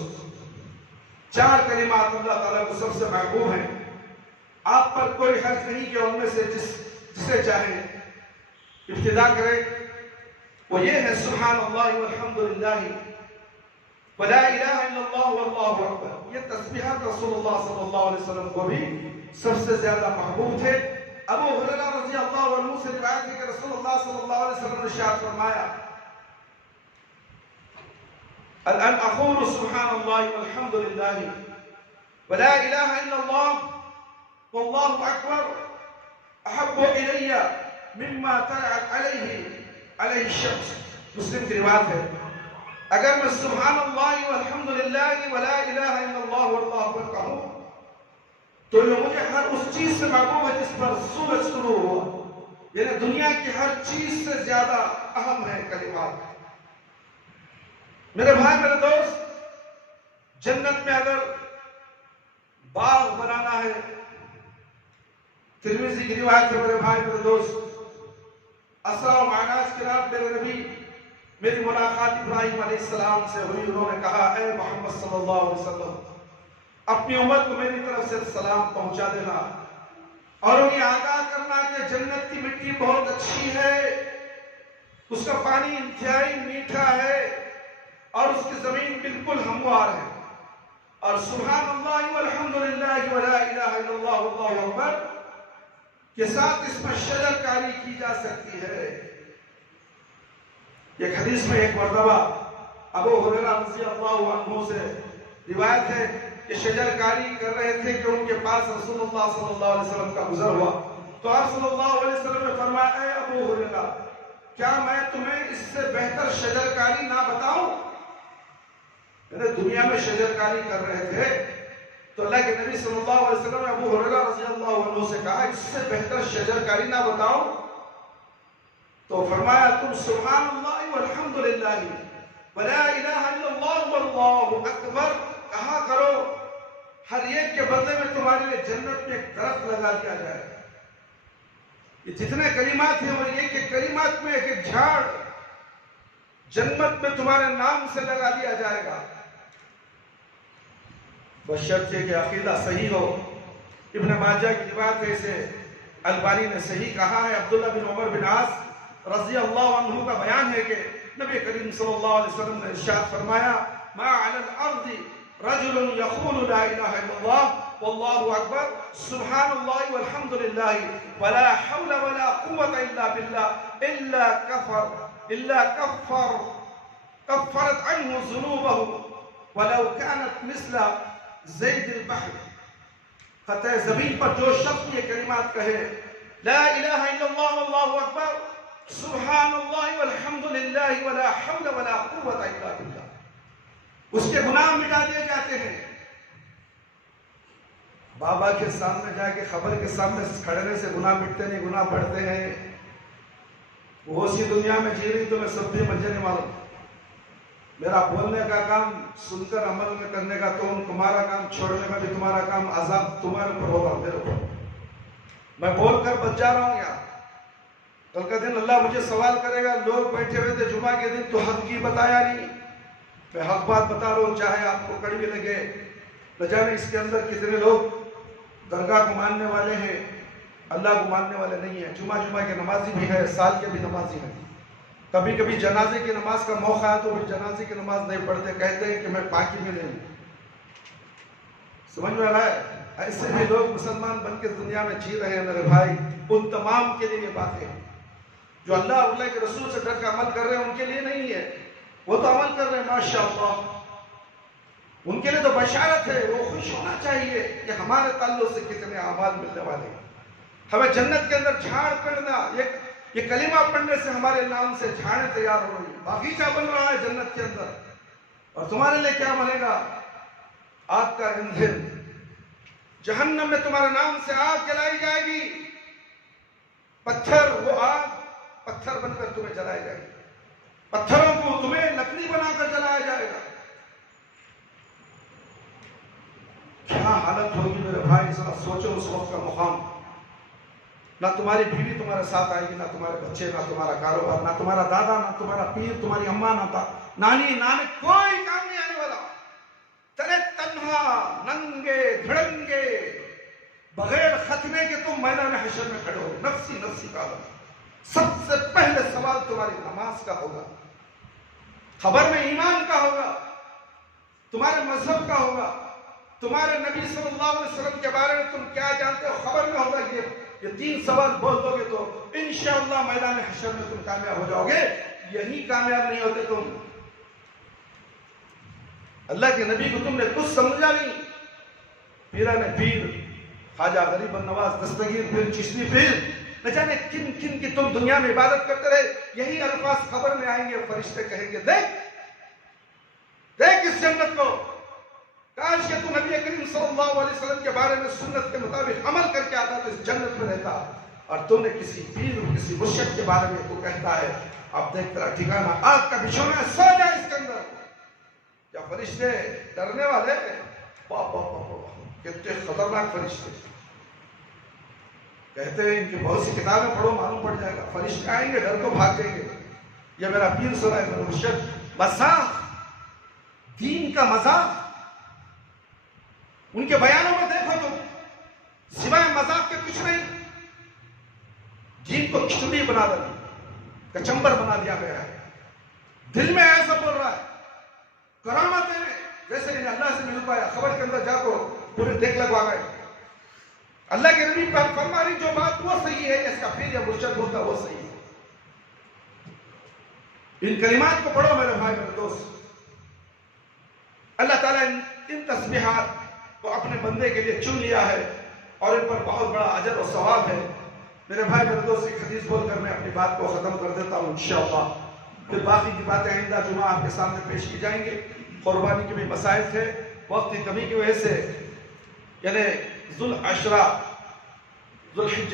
4 کلمات اللہ تعالیٰ کو سب سے محبوب ہیں. آپ پر کوئی حرج نہیں کہ ان میں سے جسے چاہے ابتدا کرے. وہ یہ ہے سبحان اللہ والحمدللہ ولا الہ الا اللہ واللہ اکبر. یہ تسبیحات رسول اللہ صلی اللہ علیہ وسلم کو بھی سب سے زیادہ محبوب تھے. ابو ہریرہ رضی اللہ عنہ سے روایت ہے کہ رسول اللہ صلی اللہ علیہ وسلم نے ارشاد فرمایا، الان اقول سبحان اللہ والحمدللہ ولا الہ الا اللہ واللہ اکبر احب الی مما طلعت علیہ الشمس. مسلم کی روایت ہے، اگر میں سبحان اللہ والحمدللہ ولا الہ الا اللہ واللہ اکبر کہوں تو یہ مجھے ہر اس چیز سے محبوب ہے جس پر سورج شروع ہوا. یعنی دنیا کی ہر چیز سے زیادہ اہم ہے کلمات. میرے بھائی میرے دوست، جنت میں اگر باغ بنانا ہے، ترمذی کی روایت ہے میرے بھائی میرے دوست، اسرا و معراج کی رات میرے نبی، میری ملاقات ابراہیم علیہ السلام سے ہوئی. انہوں نے کہا، اے محمد صلی اللہ علیہ وسلم، اپنی امت کو میری طرف سے سلام پہنچا دینا اور انہیں آگاہ کرنا کہ جنت کی مٹی بہت اچھی ہے، اس کا پانی انتہائی میٹھا ہے اور اس کی زمین بالکل ہموار ہے. اور سبحان اللہ والحمدللہ ولا الہ الا اللہ واللہ اکبر کے ساتھ اس میں شجر کاری کی جا سکتی ہے. ایک حدیث میں ایک مرتبہ ابو ہریرہ رضی اللہ عنہ سے روایت ہے کہ شجر کاری کر رہے تھے کہ ان کے پاس رسول اللہ صلی اللہ علیہ وسلم کا گزر ہوا تو آپ صلی اللہ علیہ وسلم نے فرمایا، اے ابو ہریرہ، کیا میں تمہیں اس سے بہتر شجر کاری نہ بتاؤں؟ یعنی دنیا میں شجر کاری کر رہے تھے تو اللہ کے نبی صلی اللہ علیہ وسلم نے ابو ہریرہ رضی اللہ عنہ سے کہا، اس سے بہتر شجر کاری نہ بتاؤں؟ تو فرمایا، تم سبحان اللہ والحمدللہ ولا الہ الا اللہ واللہ اکبر کہا کرو، ہر ایک کے بدلے میں تمہارے لیے جنت میں ایک درخت لگا دیا جائے. یہ جتنے کلمات ہیں وہ ایک ایک کلمات میں ایک ایک جھاڑ جنت میں تمہارے نام سے لگا دیا جائے گا، بشرط کہ عقیدہ صحیح ہو. ابن ماجہ کی روایت ہے، اسے البانی نے صحیح کہا ہے. عبداللہ بن عمر بن عاص رضی اللہ عنہ کا بیان ہے کہ نبی کریم صلی اللہ علیہ وسلم نے ارشاد فرمایا، ما علی الارض رجل یقول لا الہ الا اللہ واللہ اکبر سبحان اللہ والحمدللہ ولا حول ولا قوة الا باللہ الا کفرت عنہ ذنوبہ ولو كانت مثل زید البحر. خطۂ زمین پر جو شخص یہ کلمات کہے لا الہ الا اللہ واللہ اکبر سبحان اللہ والحمد للہ ولا حول ولا قوت الا باللہ، اس کے گناہ مٹا دیے جاتے ہیں۔ بابا کے سامنے جا کے قبر کے سامنے کھڑنے سے گناہ مٹتے نہیں، گناہ بڑھتے ہیں۔ وہ اسی دنیا میں جی رہی تمہیں سب بھی مجھے نہیں معلوم۔ میرا بولنے کا کام سن کر عمل میں کرنے کا تمہارا کام، چھوڑنے میں بھی تمہارا کام، عذاب تمہارے اوپر ہوگا میرے اوپر۔ میں بول کر بچ جا رہا ہوں یار، کل کا دن اللہ مجھے سوال کرے گا، لوگ بیٹھے ہوئے تھے جمعہ کے دن تو حق کی بتایا نہیں۔ میں حق بات بتا رہا ہوں، چاہے آپ کو کڑوی لگے، نہ جانے اس کے اندر کتنے لوگ درگاہ کو ماننے والے ہیں، اللہ کو ماننے والے نہیں ہیں۔ جمعہ کے نمازی بھی ہے، سال کے بھی نمازی ہیں۔ کبھی کبھی جنازے کی نماز کا موقع ہے تو بھی جنازے کی نماز نہیں پڑھتے، کہتے ہیں کہ میں پاکی میں نہیں ہوں۔ سمجھ میں آ رہا ہے؟ ایسے بھی لوگ مسلمان بن کے دنیا میں جی رہے ہیں میرے بھائی۔ ان تمام کے لیے یہ باتیں ہیں جو اللہ کے رسول سے ڈر کا عمل کر رہے ہیں، ان کے لیے نہیں ہے، وہ تو عمل کر رہے ہیں ماشاءاللہ، ان کے لیے تو بشارت ہے۔ وہ خوش ہونا چاہیے کہ ہمارے تعلق سے کتنے اعمال ملنے والے ہیں۔ ہمیں جنت کے اندر جھاڑ پڑنا، یہ کلمہ پڑھنے سے ہمارے نام سے جھاڑیں تیار ہو رہی ہیں، باغیچہ بن رہا ہے جنت کے اندر۔ اور تمہارے لیے کیا بنے گا؟ آگ کا ایندھن۔ جہنم میں تمہارے نام سے آگ جلائی جائے گی، پتھر، وہ آگ پتھر بن کر تمہیں جلائی جائے گی، پتھروں کو تمہیں لکڑی بنا کر جلایا جائے گا۔ کیا حالت ہوگی میرے بھائی، ذرا سوچو اس وقت کا مقام۔ نہ تمہاری بیوی تمہارے ساتھ آئے گی، نہ تمہارے بچے، نہ تمہارا کاروبار، نہ تمہارا دادا، نہ تمہارا پیر، تمہاری اماں، نہ نانی، نانے، کوئی کام نہیں آنے والا۔ ترے تنہا، ننگے، دھڑنگے، بغیر ختنے کے تم میدان حشر میں کھڑے ہو، نفسی نفسی کا عالم۔ سب سے پہلے سوال تمہاری نماز کا ہوگا، خبر میں ایمان کا ہوگا، تمہارے مذہب کا ہوگا، تمہارے نبی صلی اللہ علیہ وسلم کے بارے میں تم کیا جانتے ہو، خبر میں ہوگا۔ یہ 3 سوال بول دو گے تو انشاءاللہ میدان حشر میں تم کامیاب ہو جاؤ گے۔ یہی کامیاب نہیں ہوتے تم، اللہ کے نبی کو تم نے کچھ سمجھا نہیں۔ پیران پیر، خواجہ غریب النواز، دستگیر پیر، چشتی پیر، نہ جانے کن کن کی تم دنیا میں عبادت کرتے رہے۔ یہی الفاظ خبر میں آئیں گے، فرشتے کہیں گے دیکھ اس جنت کو، کاش کہ تو نبی کریم صلی اللہ علیہ وسلم کے بارے میں سنت کے مطابق عمل کر کے آتا تو اس جنت میں رہتا، اور تم نے کسی پیر، کسی مرشد کے بارے میں تو کہتا ہے اب دیکھ تیرا ٹھکانہ آگ کا بچھونا ہے، سو جا اس کے اندر۔ کیا فرشتے ڈرنے والے ہیں؟ کتنے خطرناک فرشتے، کہتے ہیں ان کی بہت سی کتابیں پڑھو معلوم پڑ جائے گا۔ فرشتے آئیں گے، ڈر کو بھاگ جائیں گے۔ یہ میرا پیر سنا ہے، میرا مرشد، مذاق، دین کا مذاق۔ ان کے بیانوں میں دیکھو تم، سوائے مذاق کے کچھ نہیں۔ دین کو کھچڑی بنا دیا، کچمبر بنا دیا گیا ہے۔ دل میں ایسا بول رہا ہے، کرامتیں جیسے انہیں اللہ سے مل پایا، خبر کے اندر جا کو پورے دیکھ لگوا گئے۔ اللہ کے نبی پر فرما رہی جو بات وہ صحیح ہے، اس کا پھر یا مرشد ہوتا وہ صحیح ہے۔ ان کلمات کو پڑھو میرے بھائی، میرے دوست۔ اللہ تعالیٰ ان تسبیحات کو اپنے بندے کے لیے چن لیا ہے، اور ان پر بہت بڑا اجر و ثواب ہے۔ میرے بھائی میرے دوست، ایک حدیث بول کر میں اپنی بات کو ختم کر دیتا ہوں انشاءاللہ، پھر باقی کی باتیں آئندہ جمعہ آپ کے سامنے پیش کی جائیں گے۔ قربانی کے بھی مسائل تھے، وقت کی کمی کی وجہ سے، یعنی ذوالحجہ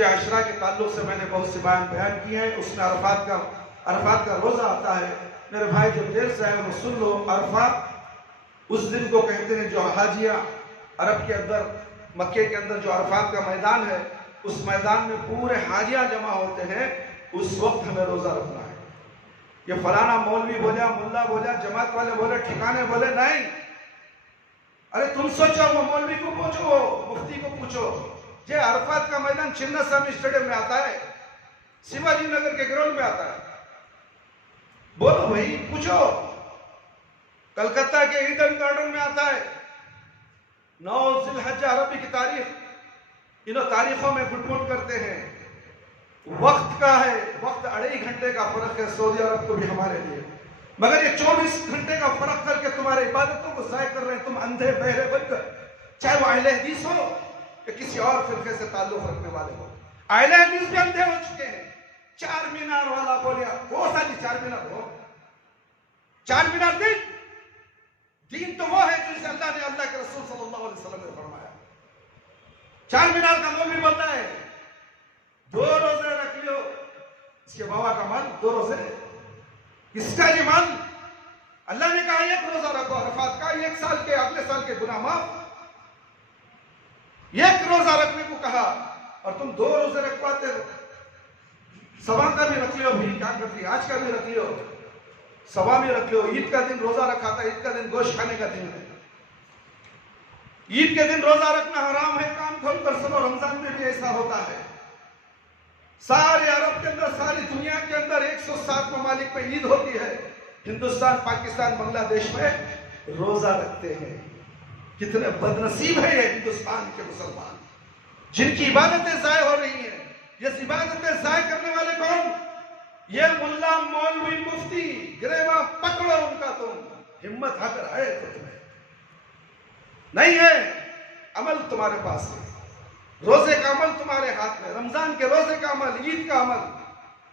عشرہ کے تعلق سے میں نے بہت سے بیان کیے ہیں۔ اس میں عرفات کا روزہ آتا ہے۔ میرے بھائی جو دیر سے آئے انہوں سن لو، عرفات اس دن کو کہتے ہیں جو حاجیہ عرب کے اندر، مکے کے اندر جو عرفات کا میدان ہے، اس میدان میں پورے حاجیہ جمع ہوتے ہیں، اس وقت ہمیں روزہ رکھنا ہے۔ یہ فلانا مولوی بولا، ملا بولا، جماعت والے بولے، ٹھکانے بولے، نہیں۔ ارے تم سوچو، وہ مولوی کو پوچھو، وہ مفتی کو پوچھو۔ یہ عرفات کا میدان چننا سامی اسٹیڈیم میں آتا ہے، شیواجی نگر کے گراؤنڈ میں آتا ہے، بولو بھائی، پوچھو۔ کلکتہ کے ایڈن گارڈن میں آتا ہے۔ 9 ذی الحجہ عربی کی تاریخ، انہوں تاریخوں میں گٹ مٹ کرتے ہیں۔ وقت کا ہے، وقت 2.5 گھنٹے کا فرق ہے سعودی عرب کو بھی ہمارے لیے، مگر یہ 24 گھنٹے کا فرق کر کے تمہارے عبادتوں کو ضائع کر رہے ہیں۔ تم اندھے بہرے بن کر، چاہے وہ اہل حدیث ہو یا کسی اور فرقے سے تعلق رکھنے والے ہو، اہل حدیث بھی اندھے ہو چکے ہیں. چار مینار والا بولیا وہ ساری چار مینار ہو. چار مینار دین تو وہ ہے جسے اللہ نے اللہ کے رسول صلی اللہ علیہ وسلم نے فرمایا. چار مینار کا مومن بولتا ہے 2 روزے رکھ لیو. اس کے بابا کا مال 2 روزے. کس کا یہ مال؟ اللہ نے کہا 1 روزہ رکھو عرفات کا, 1 سال کے اگلے سال کے گناہ معاف. 1 روزہ رکھنے کو کہا اور تم 2 روزے رکھواتے ہو. سوا کا بھی رکھ لیو بھائی, کیا کرتی آج کا بھی رکھ لیو, سوا بھی رکھ لیو. عید کا دن روزہ رکھا تھا, عید کا دن گوشت کھانے کا دن ہے. عید کے دن روزہ رکھنا حرام ہے. کام کھول کر سنو, رمضان میں بھی ایسا ہوتا ہے. سارے عرب کے اندر, ساری دنیا کے اندر 107 ممالک میں عید ہوتی ہے. ہندوستان, پاکستان, بنگلہ دیش میں روزہ رکھتے ہیں. کتنے بدنصیب ہیں یہ ہندوستان کے مسلمان جن کی عبادتیں ضائع ہو رہی ہیں. یہ عبادتیں ضائع کرنے والے کون؟ یہ ملا, مولوی, مفتی. گریباں پکڑو ان کا. تم ہمت اگر ہے تو تمہیں نہیں ہے. عمل تمہارے پاس ہے, روزے کا عمل تمہارے ہاتھ میں. رمضان کے روزے کا عمل, عید کا عمل.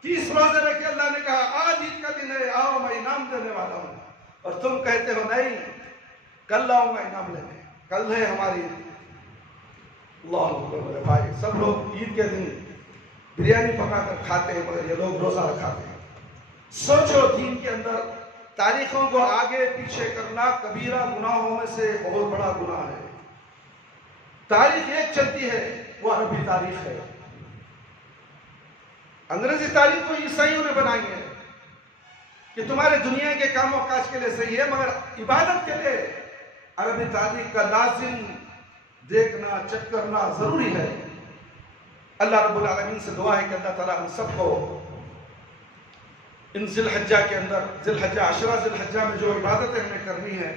30 روزے رکھے. اللہ نے کہا آج عید کا دن ہے, آؤ میں انعام دینے والا ہوں. اور تم کہتے ہو نہیں, کل آؤں گا انعام لینے, کل ہے ہماری عید. اللہ اکبر. میرے بھائی, سب لوگ عید کے دن بریانی پکا کر کھاتے ہیں, مگر یہ لوگ روزہ رکھاتے ہیں. سوچو, دین کے اندر تاریخوں کو آگے پیچھے کرنا کبیرہ گناہوں میں سے بہت بڑا گناہ ہے. تاریخ ایک چلتی ہے, وہ عربی تاریخ ہے. انگریزی تاریخ کو عیسائیوں نے بنائی ہے کہ تمہارے دنیا کے کام و کاج کے لیے صحیح ہے, مگر عبادت کے لیے عربی تاریخ کا لازم دیکھنا, چیک کرنا ضروری ہے. اللہ رب العالمین سے دعا ہے کہ اللہ تعالیٰ ہم سب کو ان ذی الحجہ کے اندر, ذی الحجہ, عشرہ ذی الحجہ میں جو عبادتیں ہمیں کرنی ہیں,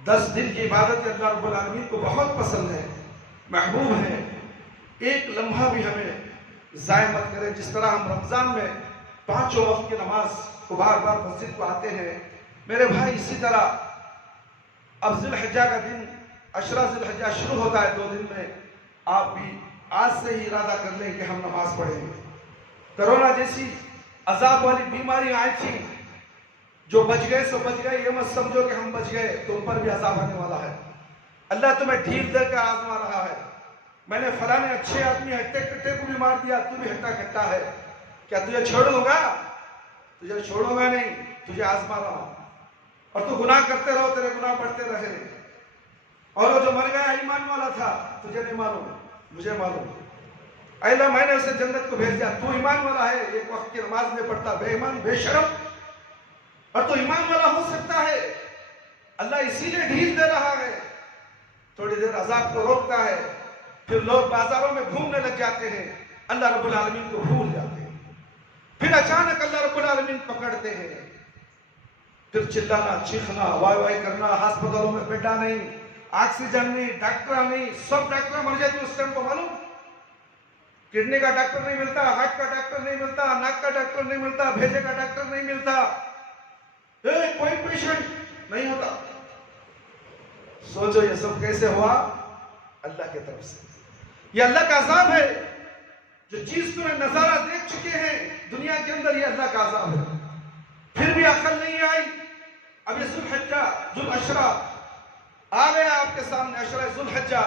10 دن کی عبادتیں اللہ رب العالمین کو بہت پسند ہے, محبوب ہے. ایک لمحہ بھی ہمیں ضائع مت کرے. جس طرح ہم رمضان میں 5 وقت کی نماز کو بار بار مسجد کو آتے ہیں, میرے بھائی اسی طرح اب ذی الحجہ کا دن, عشرہ ذی الحجہ شروع ہوتا ہے 2 دن میں. آپ بھی آج سے ہی ارادہ کر لیں کہ ہم نماز پڑھیں گے. کرونا جیسی عذاب والی بیماری آئی تھی, جو بچ گئے سو بچ گئے. یہ مت سمجھو کہ ہم بچ گئے تو ان پر بھی عذاب آنے والا ہے. اللہ تمہیں ڈھیل دے کر آزما رہا ہے. میں نے فلانے اچھے آدمی ہٹے کٹے کو بھی مار دیا, تو بھی ہٹا کٹا ہے. کیا تجھے چھوڑوں گا؟ تجھے چھوڑوں گا نہیں, تجھے آزما رہا ہوں. اور تو گناہ کرتے رہو, تیرے گناہ بڑھتے رہے. اور وہ جو مر گیا ایمان والا تھا, تجھے نہیں معلوم, مجھے معلوم. اے اللہ, میں نے اسے جنت کو بھیج دیا. تو ایمان والا ہے, 1 وقت کی نماز میں پڑھتا, بے ایمان, بے شرم. اور تو ایمان والا ہو سکتا ہے. اللہ اسی لیے ڈھیل دے رہا ہے, تھوڑی دیر عذاب کو روکتا ہے. پھر لوگ بازاروں میں گھومنے لگ جاتے ہیں, اللہ رب العالمین کو بھول جاتے ہیں. پھر اچانک اللہ رب العالمین پکڑتے ہیں. پھر چلانا, چیخنا, وائی وائی کرنا. ہسپتالوں میں بیڈا نہیں, آکسیجن نہیں, ڈاکٹر نہیں. سب ڈاکٹر مر جاتے اس ٹائم کو معلوم. کڈنی کا ڈاکٹر نہیں ملتا, ہارٹ کا ڈاکٹر نہیں ملتا, ناک کا ڈاکٹر نہیں ملتا, بھیجے کا ڈاکٹر نہیں ملتا, کوئی پیشنٹ نہیں ہوتا. سوچو یہ سب کیسے ہوا؟ اللہ کی طرف سے. یہ اللہ کا عذاب ہے. جو چیز تمہیں نظارہ دیکھ چکے ہیں دنیا کے اندر, یہ اللہ کا عذاب ہے. پھر بھی عقل نہیں آئی. اب یہ ذی الحجہ, ذو العشرہ آ گیا آپ کے سامنے, عشرہ ذو الحجہ.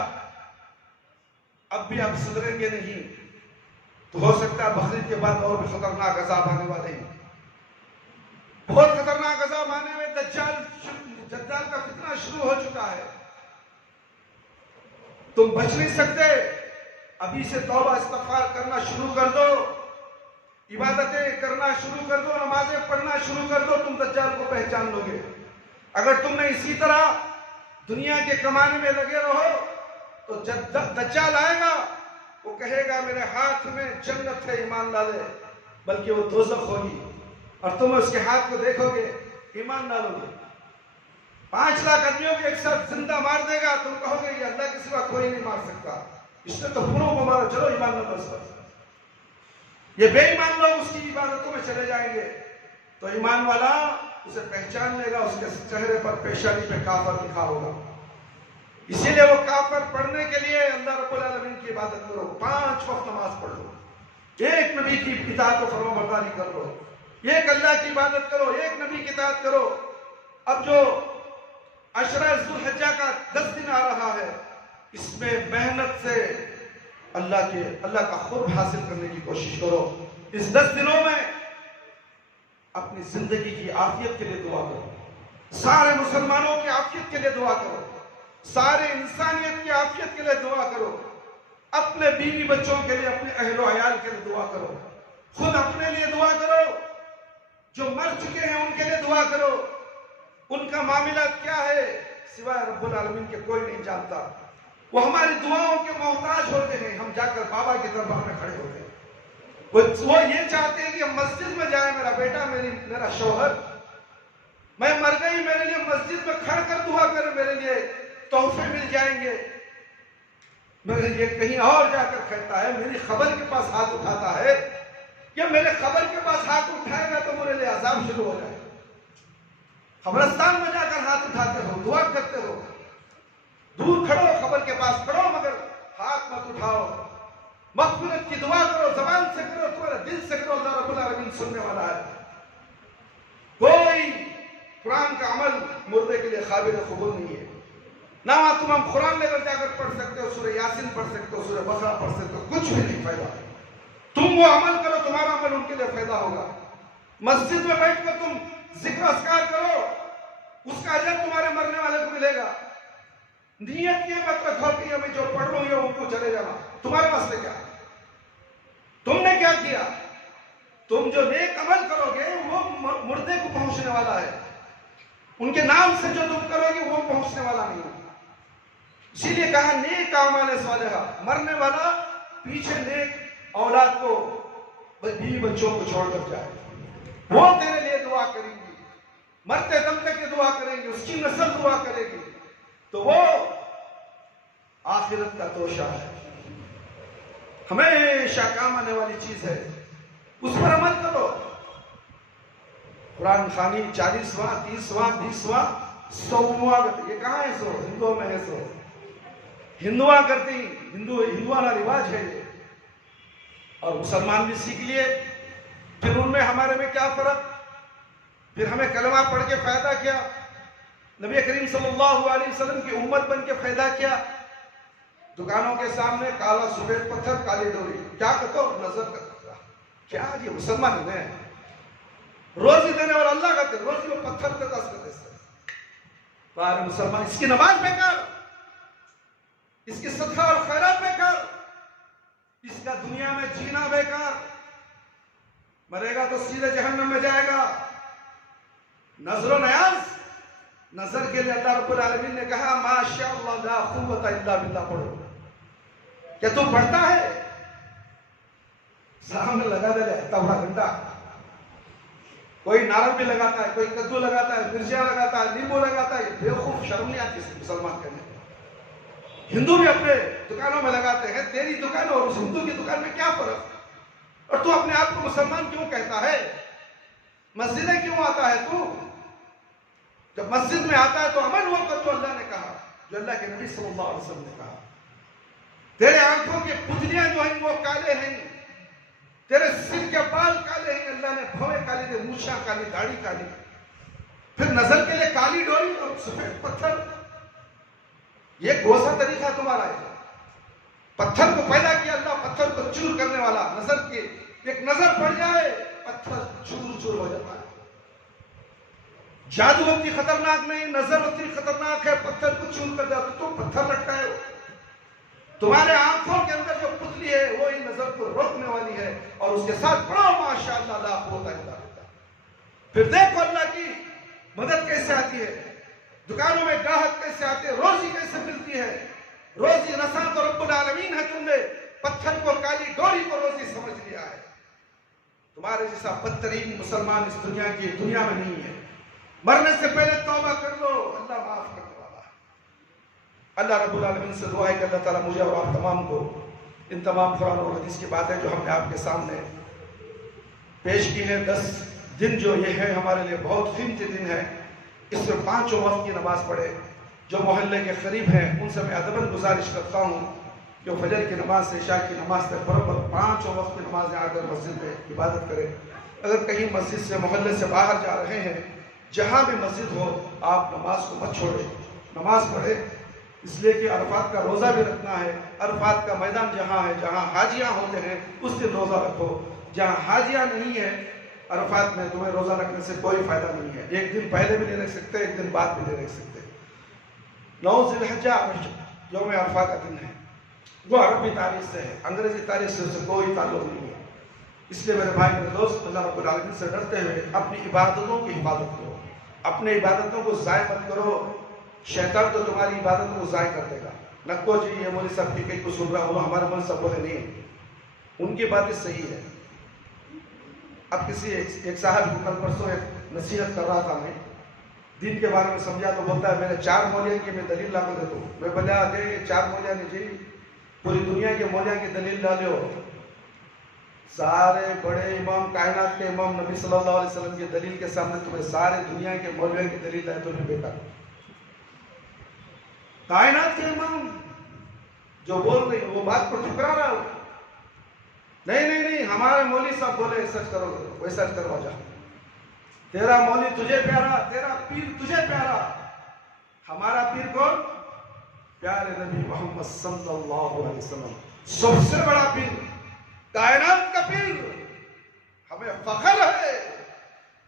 اب بھی آپ سدھریں گے نہیں تو ہو سکتا ہے بقرعید کے بعد اور بھی خطرناک عذاب آنے والے ہیں. بہت خطرناک عذاب آنے میں. دجال کا فتنہ شروع ہو چکا ہے. تم بچ نہیں سکتے. ابھی سے توبہ استغفار کرنا شروع کر دو, عبادتیں کرنا شروع کر دو, نمازیں پڑھنا شروع کر دو. تم دجال کو پہچان لو گے. اگر تم نے اسی طرح دنیا کے کمانے میں لگے رہو تو جب دجال آئے گا, وہ کہے گا میرے ہاتھ میں جنت ہے, ایمان ڈالے, بلکہ وہ دوزخ ہوگی. اور تم اس کے ہاتھ کو دیکھو گے, ایمان ڈالو گے. 5 لاکھ آدمیوں کو ایک ساتھ زندہ مار دے گا, تم کہو گے یہ اللہ کے سوا کوئی نہیں مار سکتا, اس نے تو پوروں کو مارا, چلو ایمان ڈالو اس پر. یہ بے ایمان لوگ اس کی عبادتوں میں چلے جائیں گے تو ایمان والا اسے پہچان لے گا. اس کے چہرے پر, پیشانی پہ کافر لکھا ہوگا. اسی لیے وہ کافر پڑھنے کے لیے اللہ رب العالمین کی عبادت کرو. 5 وقت نماز پڑھ لو. نبی کی اطاعت و فرما برداری کر لو، ایک اللہ کی عبادت کرو، ایک نبی کی اطاعت کرو۔ اب جو عشرہ ذوالحجہ کا 10 دن آ رہا ہے، اس میں محنت سے اللہ کا قرب حاصل کرنے کی کوشش کرو۔ اس 10 دنوں میں اپنی زندگی کی عافیت کے لیے دعا کرو، سارے مسلمانوں کی عافیت کے لیے دعا کرو، سارے انسانیت کی عافیت کے لیے دعا کرو، اپنے بیوی بچوں کے لیے، اپنے اہل و عیال کے لیے دعا کرو، خود اپنے لیے دعا کرو، جو مر چکے ہیں ان کے لیے دعا کرو۔ ان کا معاملہ کیا ہے سوائے رب العالمین کے کوئی نہیں جانتا۔ وہ ہماری دعاؤں کے محتاج ہوتے ہیں، ہم جا کر بابا کے دربار میں کھڑے ہوتے ہیں۔ وہ یہ چاہتے ہیں کہ مسجد میں جائے میرا بیٹا، میرا شوہر، میں مر گئی، میرے لیے مسجد میں کھڑ کر دعا کرے، میرے لیے تحفے مل جائیں گے۔ مگر یہ کہیں اور جا کر کہتا ہے، میری خبر کے پاس ہاتھ اٹھاتا ہے، یا میرے خبر کے پاس ہاتھ اٹھائے گا تو میرے لیے عذاب شروع ہو جائے گا۔ قبرستان میں جا کر ہاتھ اٹھاتے ہو، دعا کرتے ہو، دور کھڑو، خبر کے پاس کھڑو، مگر ہاتھ مت اٹھاؤ، مغفرت کی دعا کرو، زبان سے کرو، تمہارے دل سے کرو، اللہ رب العالمین سننے والا ہے۔ کوئی قرآن کا عمل مردے کے لیے قابل قبول نہیں ہے۔ نہ وہاں تم قرآن لے کر جا کر پڑھ سکتے ہو، سورہ یاسین پڑھ سکتے ہو، سورہ بقرہ پڑھ سکتے ہو، کچھ بھی نہیں فائدہ۔ تم وہ عمل کرو، تمہارا عمل ان کے لیے فائدہ ہوگا۔ مسجد میں بیٹھ کر تم ذکر اذکار کرو، اس کا اجر تمہارے مرنے والے کو ملے گا۔ نیت یہ مت رکھو کہ میں جو پڑھ رہا ہوں ان کو چلے جانا، تمہارے واسطے کیا؟ تم نے کیا کیا؟ تم جو نیک عمل کرو گے وہ مردے کو پہنچنے والا ہے، ان کے نام سے جو تم کرو گے وہ پہنچنے والا نہیں ہے۔ اسی لیے کہا نیک اعمال صالحہ، مرنے والا پیچھے نیک اولاد کو، بیوی بچوں کو چھوڑ کر جائے، وہ تیرے لیے دعا کریں گی، مرتے دم تک یہ دعا کریں گی، اس کی نسل دعا کرے گی، تو وہ آخرت کا توشہ ہے، ہمیشہ کام آنے والی چیز ہے، اس پر عمل کرو۔ قرآن خوانی 40واں 30واں 20واں 100واں، یہ کہاں ہے؟ سو ہندوؤں میں ہے، سو ہندوآں کرتی، ہندوانہ رواج ہے یہ، اور مسلمان بھی سیکھ لیے۔ پھر ان میں ہمارے میں کیا فرق؟ پھر ہمیں کلمہ پڑھ کے فائدہ کیا؟ نبی کریم صلی اللہ علیہ وسلم کی امت بن کے فائدہ کیا؟ دکانوں کے سامنے کالا سفید پتھر، کالی ڈوری، کیا کہتے ہو؟ نظر کا خطرہ۔ کیا یہ مسلمان ہے؟ روزی دینے والا اللہ کہتے ہیں، روزی وہ پتھر پہ دست کرتے ہیں۔ بارے مسلمان، اس کی نماز بیکار، اس کی صدقہ اور خیرات بیکار، اس کا دنیا میں جینا بیکار، مرے گا تو سیدھے جہنم میں جائے گا۔ نظر و نیاز، نظر کے لیے اللہ رب العالمین نے کہا ماشاء اللہ لا قوت الا باللہ پڑھو۔ کیا تم پڑھتا ہے؟ سامنے لگا دے رہتا بڑا گھنٹہ، کوئی نارنگ بھی لگاتا ہے، کوئی کدو لگاتا ہے، مرچیاں لگاتا ہے، نیمبو لگاتا ہے، بیوقوف، شرم نہیں آتی مسلمان کہنے۔ ہندو بھی اپنے دکانوں میں لگاتے ہیں، تیری دکان اور اس ہندو کی دکان میں کیا فرق؟ اور تو اپنے آپ کو مسلمان کیوں کہتا ہے؟ مسجدیں کیوں آتا ہے تو؟ جب مسجد میں آتا ہے تو عمل وہ کر جو اللہ نے کہا، جو اللہ کے نبی صلی اللہ علیہ وسلم نے کہا۔ تیرے آنکھوں کی پتلیاں جو ہیں وہ کالے ہیں، تیرے سر کے بال کالے ہیں، اللہ نے بھویں کالی دے، مونچھاں کالی، داڑھی کالی، پھر نظر کے لیے کالی ڈوری اور سفید پتھر۔ یہ کون سا طریقہ تمہارا ہے؟ پتھر کو پیدا کیا اللہ، پتھر کو چور کرنے والا، نظر کی ایک نظر پڑ جائے پتھر چور چور ہو جاتا ہے۔ جادو اتنی خطرناک نہیں، نظر اتنی خطرناک ہے، پتھر کو چور کر جاتا، تم پتھر لٹکائے ہو۔ تمہارے آنکھوں کے اندر جو پتلی ہے وہی نظر کو روکنے والی ہے، اور اس کے ساتھ پڑھو ماشاءاللہ لا قوت الا باللہ۔ پھر دیکھو اللہ کی مدد کیسے آتی ہے، دکانوں میں گاہک کیسے آتے ہیں، روزی کیسے ملتی ہے۔ روزی رساں تو رب العالمین ہے، تم نے پتھر کو، کالی ڈوری کو روزی سمجھ لیا ہے۔ تمہارے جیسا بدترین مسلمان اس دنیا میں نہیں ہے۔ مرنے سے پہلے توبہ کر لو، اللہ معاف کرنے والا ہے۔ اللہ رب العالمین سے دعا ہے کہ اللہ تعالیٰ مجھے اور آپ تمام کو ان تمام قرآن اور حدیث کی باتیں جو ہم نے آپ کے سامنے پیش کی ہیں، 10 دن جو یہ ہے ہمارے لیے بہت قیمتی دن ہے، اس میں 5 وقت کی نماز پڑھے۔ جو محلے کے قریب ہیں ان سے میں ادباً گزارش کرتا ہوں کہ فجر کی نماز سے عشاء کی نماز تک برابر پانچوں وقت کی نمازیں آ کر مسجد میں عبادت کریں. اگر کہیں مسجد سے محلے سے باہر جا رہے ہیں، جہاں بھی مسجد ہو آپ نماز کو مت چھوڑیں، نماز پڑھیں. اس لیے کہ عرفات کا روزہ بھی رکھنا ہے. عرفات کا میدان جہاں ہے، جہاں حاجیاں ہوتے ہیں، اس دن روزہ رکھو. جہاں حاجیاں نہیں ہے عرفات میں، تمہیں روزہ رکھنے سے کوئی فائدہ نہیں ہے. ایک دن پہلے بھی نہیں رکھ سکتے، ایک دن بعد بھی نہیں رکھ سکتے. 9 ذی الحجہ یوم عرفہ کا دن ہے. وہ عربی تاریخ سے ہے، انگریزی تاریخ سے کوئی تعلق نہیں ہے. اس لیے میرے بھائی میرے دوست، اللہ رب العالمین سے ڈرتے ہوئے اپنی عبادتوں کی حفاظت کرو. اپنے عبادتوں کو ضائع مت کرو. شیطان تو تمہاری عبادتوں کو ضائع کر دے گا. نکو جی یہ مولوی صاحب کی کہیں کو سن رہا ہوں، ہمارے مولوی صاحب بولے نہیں، ان کی باتیں صحیح ہے. اب کسی ایک صاحب کو کل پرسوں ایک نصیحت کر رہا تھا، میں دین کے بارے میں سمجھا تو بولتا ہے میں نے 4 مولیاں کی میں دلیل لا کر دیتا ہوں. میں بولا کہ 4 مولیاں نہیں جی، پوری دنیا کے مولیاں کی دلیل ڈالے ہو. سارے بڑے امام، کائنات کے امام نبی صلی اللہ علیہ وسلم کی دلیل کے سامنے تمہیں سارے دنیا کے مولیاں کی دلیل ہے تو نہیں بیکار. کائنات کے امام جو بول رہے ہیں وہ بات کو ٹھکرا رہا ہو. نہیں نہیں نہیں، ہمارے مولوی صاحب بولے سچ کرو، وہ سچ کروا جا. تیرا مولوی تجھے پیارا، تیرا پیر تجھے پیارا. ہمارا پیر کون؟ پیارے نبی محمد صلی اللہ علیہ وسلم، سب سے بڑا پیر، کائنات کا پیر. ہمیں فخر ہے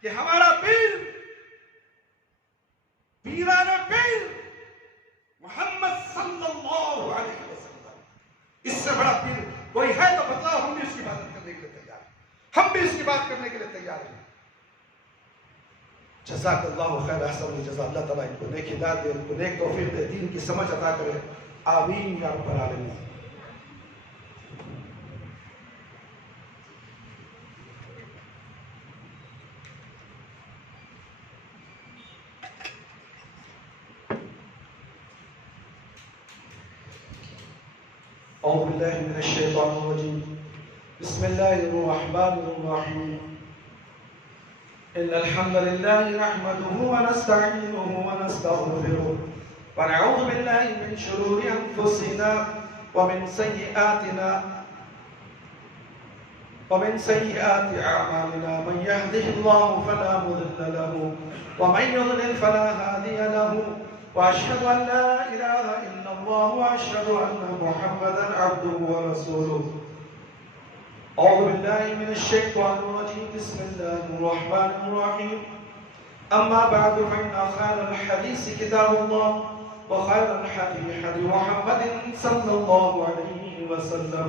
کہ ہمارا پیر، پیران پیر محمد صلی اللہ علیہ وسلم. اس سے بڑا پیر کوئی ہے تو بتاؤ، ہم بھی اس کی بات کرنے کے لیے تیار ہیں، ہم بھی اس کی بات کرنے کے لیے تیار ہیں. جزاک اللہ خیر، احسن الجزا. اللہ تعالیٰ ان کو نیک ہدایت دے، ان کو نیک توفیق دے، دین کی سمجھ عطا کرے. آمین یا رب العالمین. اعوذ باللہ من الشیطان الرجیم. بسم اللہ الرحمن الرحیم. ان الحمد للہ نحمده ونستعینه ونستغفره ونعوذ باللہ من شرور انفسنا ومن سیئات اعمالنا. من يهده الله فلا مضل له ومن يضلل فلا هادي له. واشهد ان لا اله الا الله واشهد ان محمدا عبده ورسوله. اعوذ بالله من الشیطان الرجیم. بسم اللہ الرحمن الرحیم. اما بعد فان خیر الحدیث کتاب اللہ وخیر الحدی حدی محمد صلی اللہ علیہ وسلم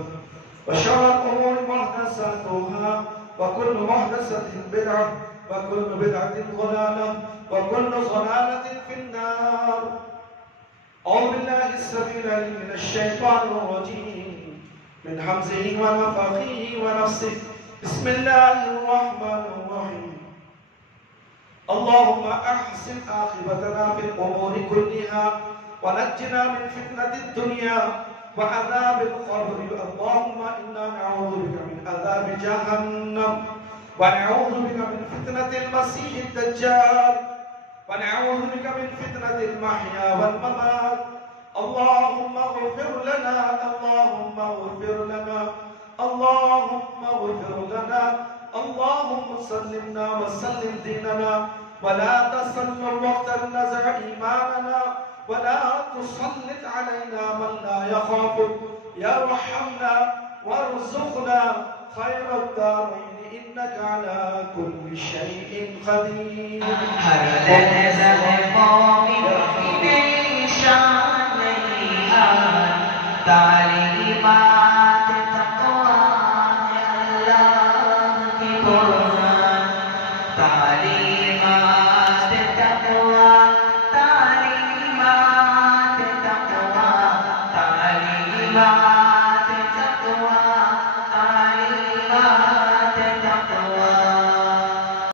وشر الامور محدثاتها وكل محدثة بدعة وكل بدعة ضلالة وكل ضلالة في النار. أعوذ بالله السميع العليم من الشيطان الرجيم من همزه ونفخه ونفسه. بسم الله الرحمن الرحيم. اللهم أحسن عاقبتنا في الأمور كلها ونجنا من فتنة الدنيا وعذاب القبر. اللهم إنا نعوذ بك من عذاب جهنم ونعوذ بك من فتنة المسيح الدجال ونعوذ بك من فتنة المحيا والممات. اللهم اغفر لنا، اللهم اغفر لنا، اللهم اغفر لنا. اللهم سلمنا وسلم ديننا ولا تسلم وقت النزع إيماننا ولا تسلط علينا من لا يخافك. يا ارحمنا وارزقنا خير الدارين إنك على كل شيء قدير. ہر لحظہ قومی کی شان تعلیمات تقویٰ اللہ کی قرآن. تعلیمات تقویٰ، تعلیمات تقویٰ، تعلیمات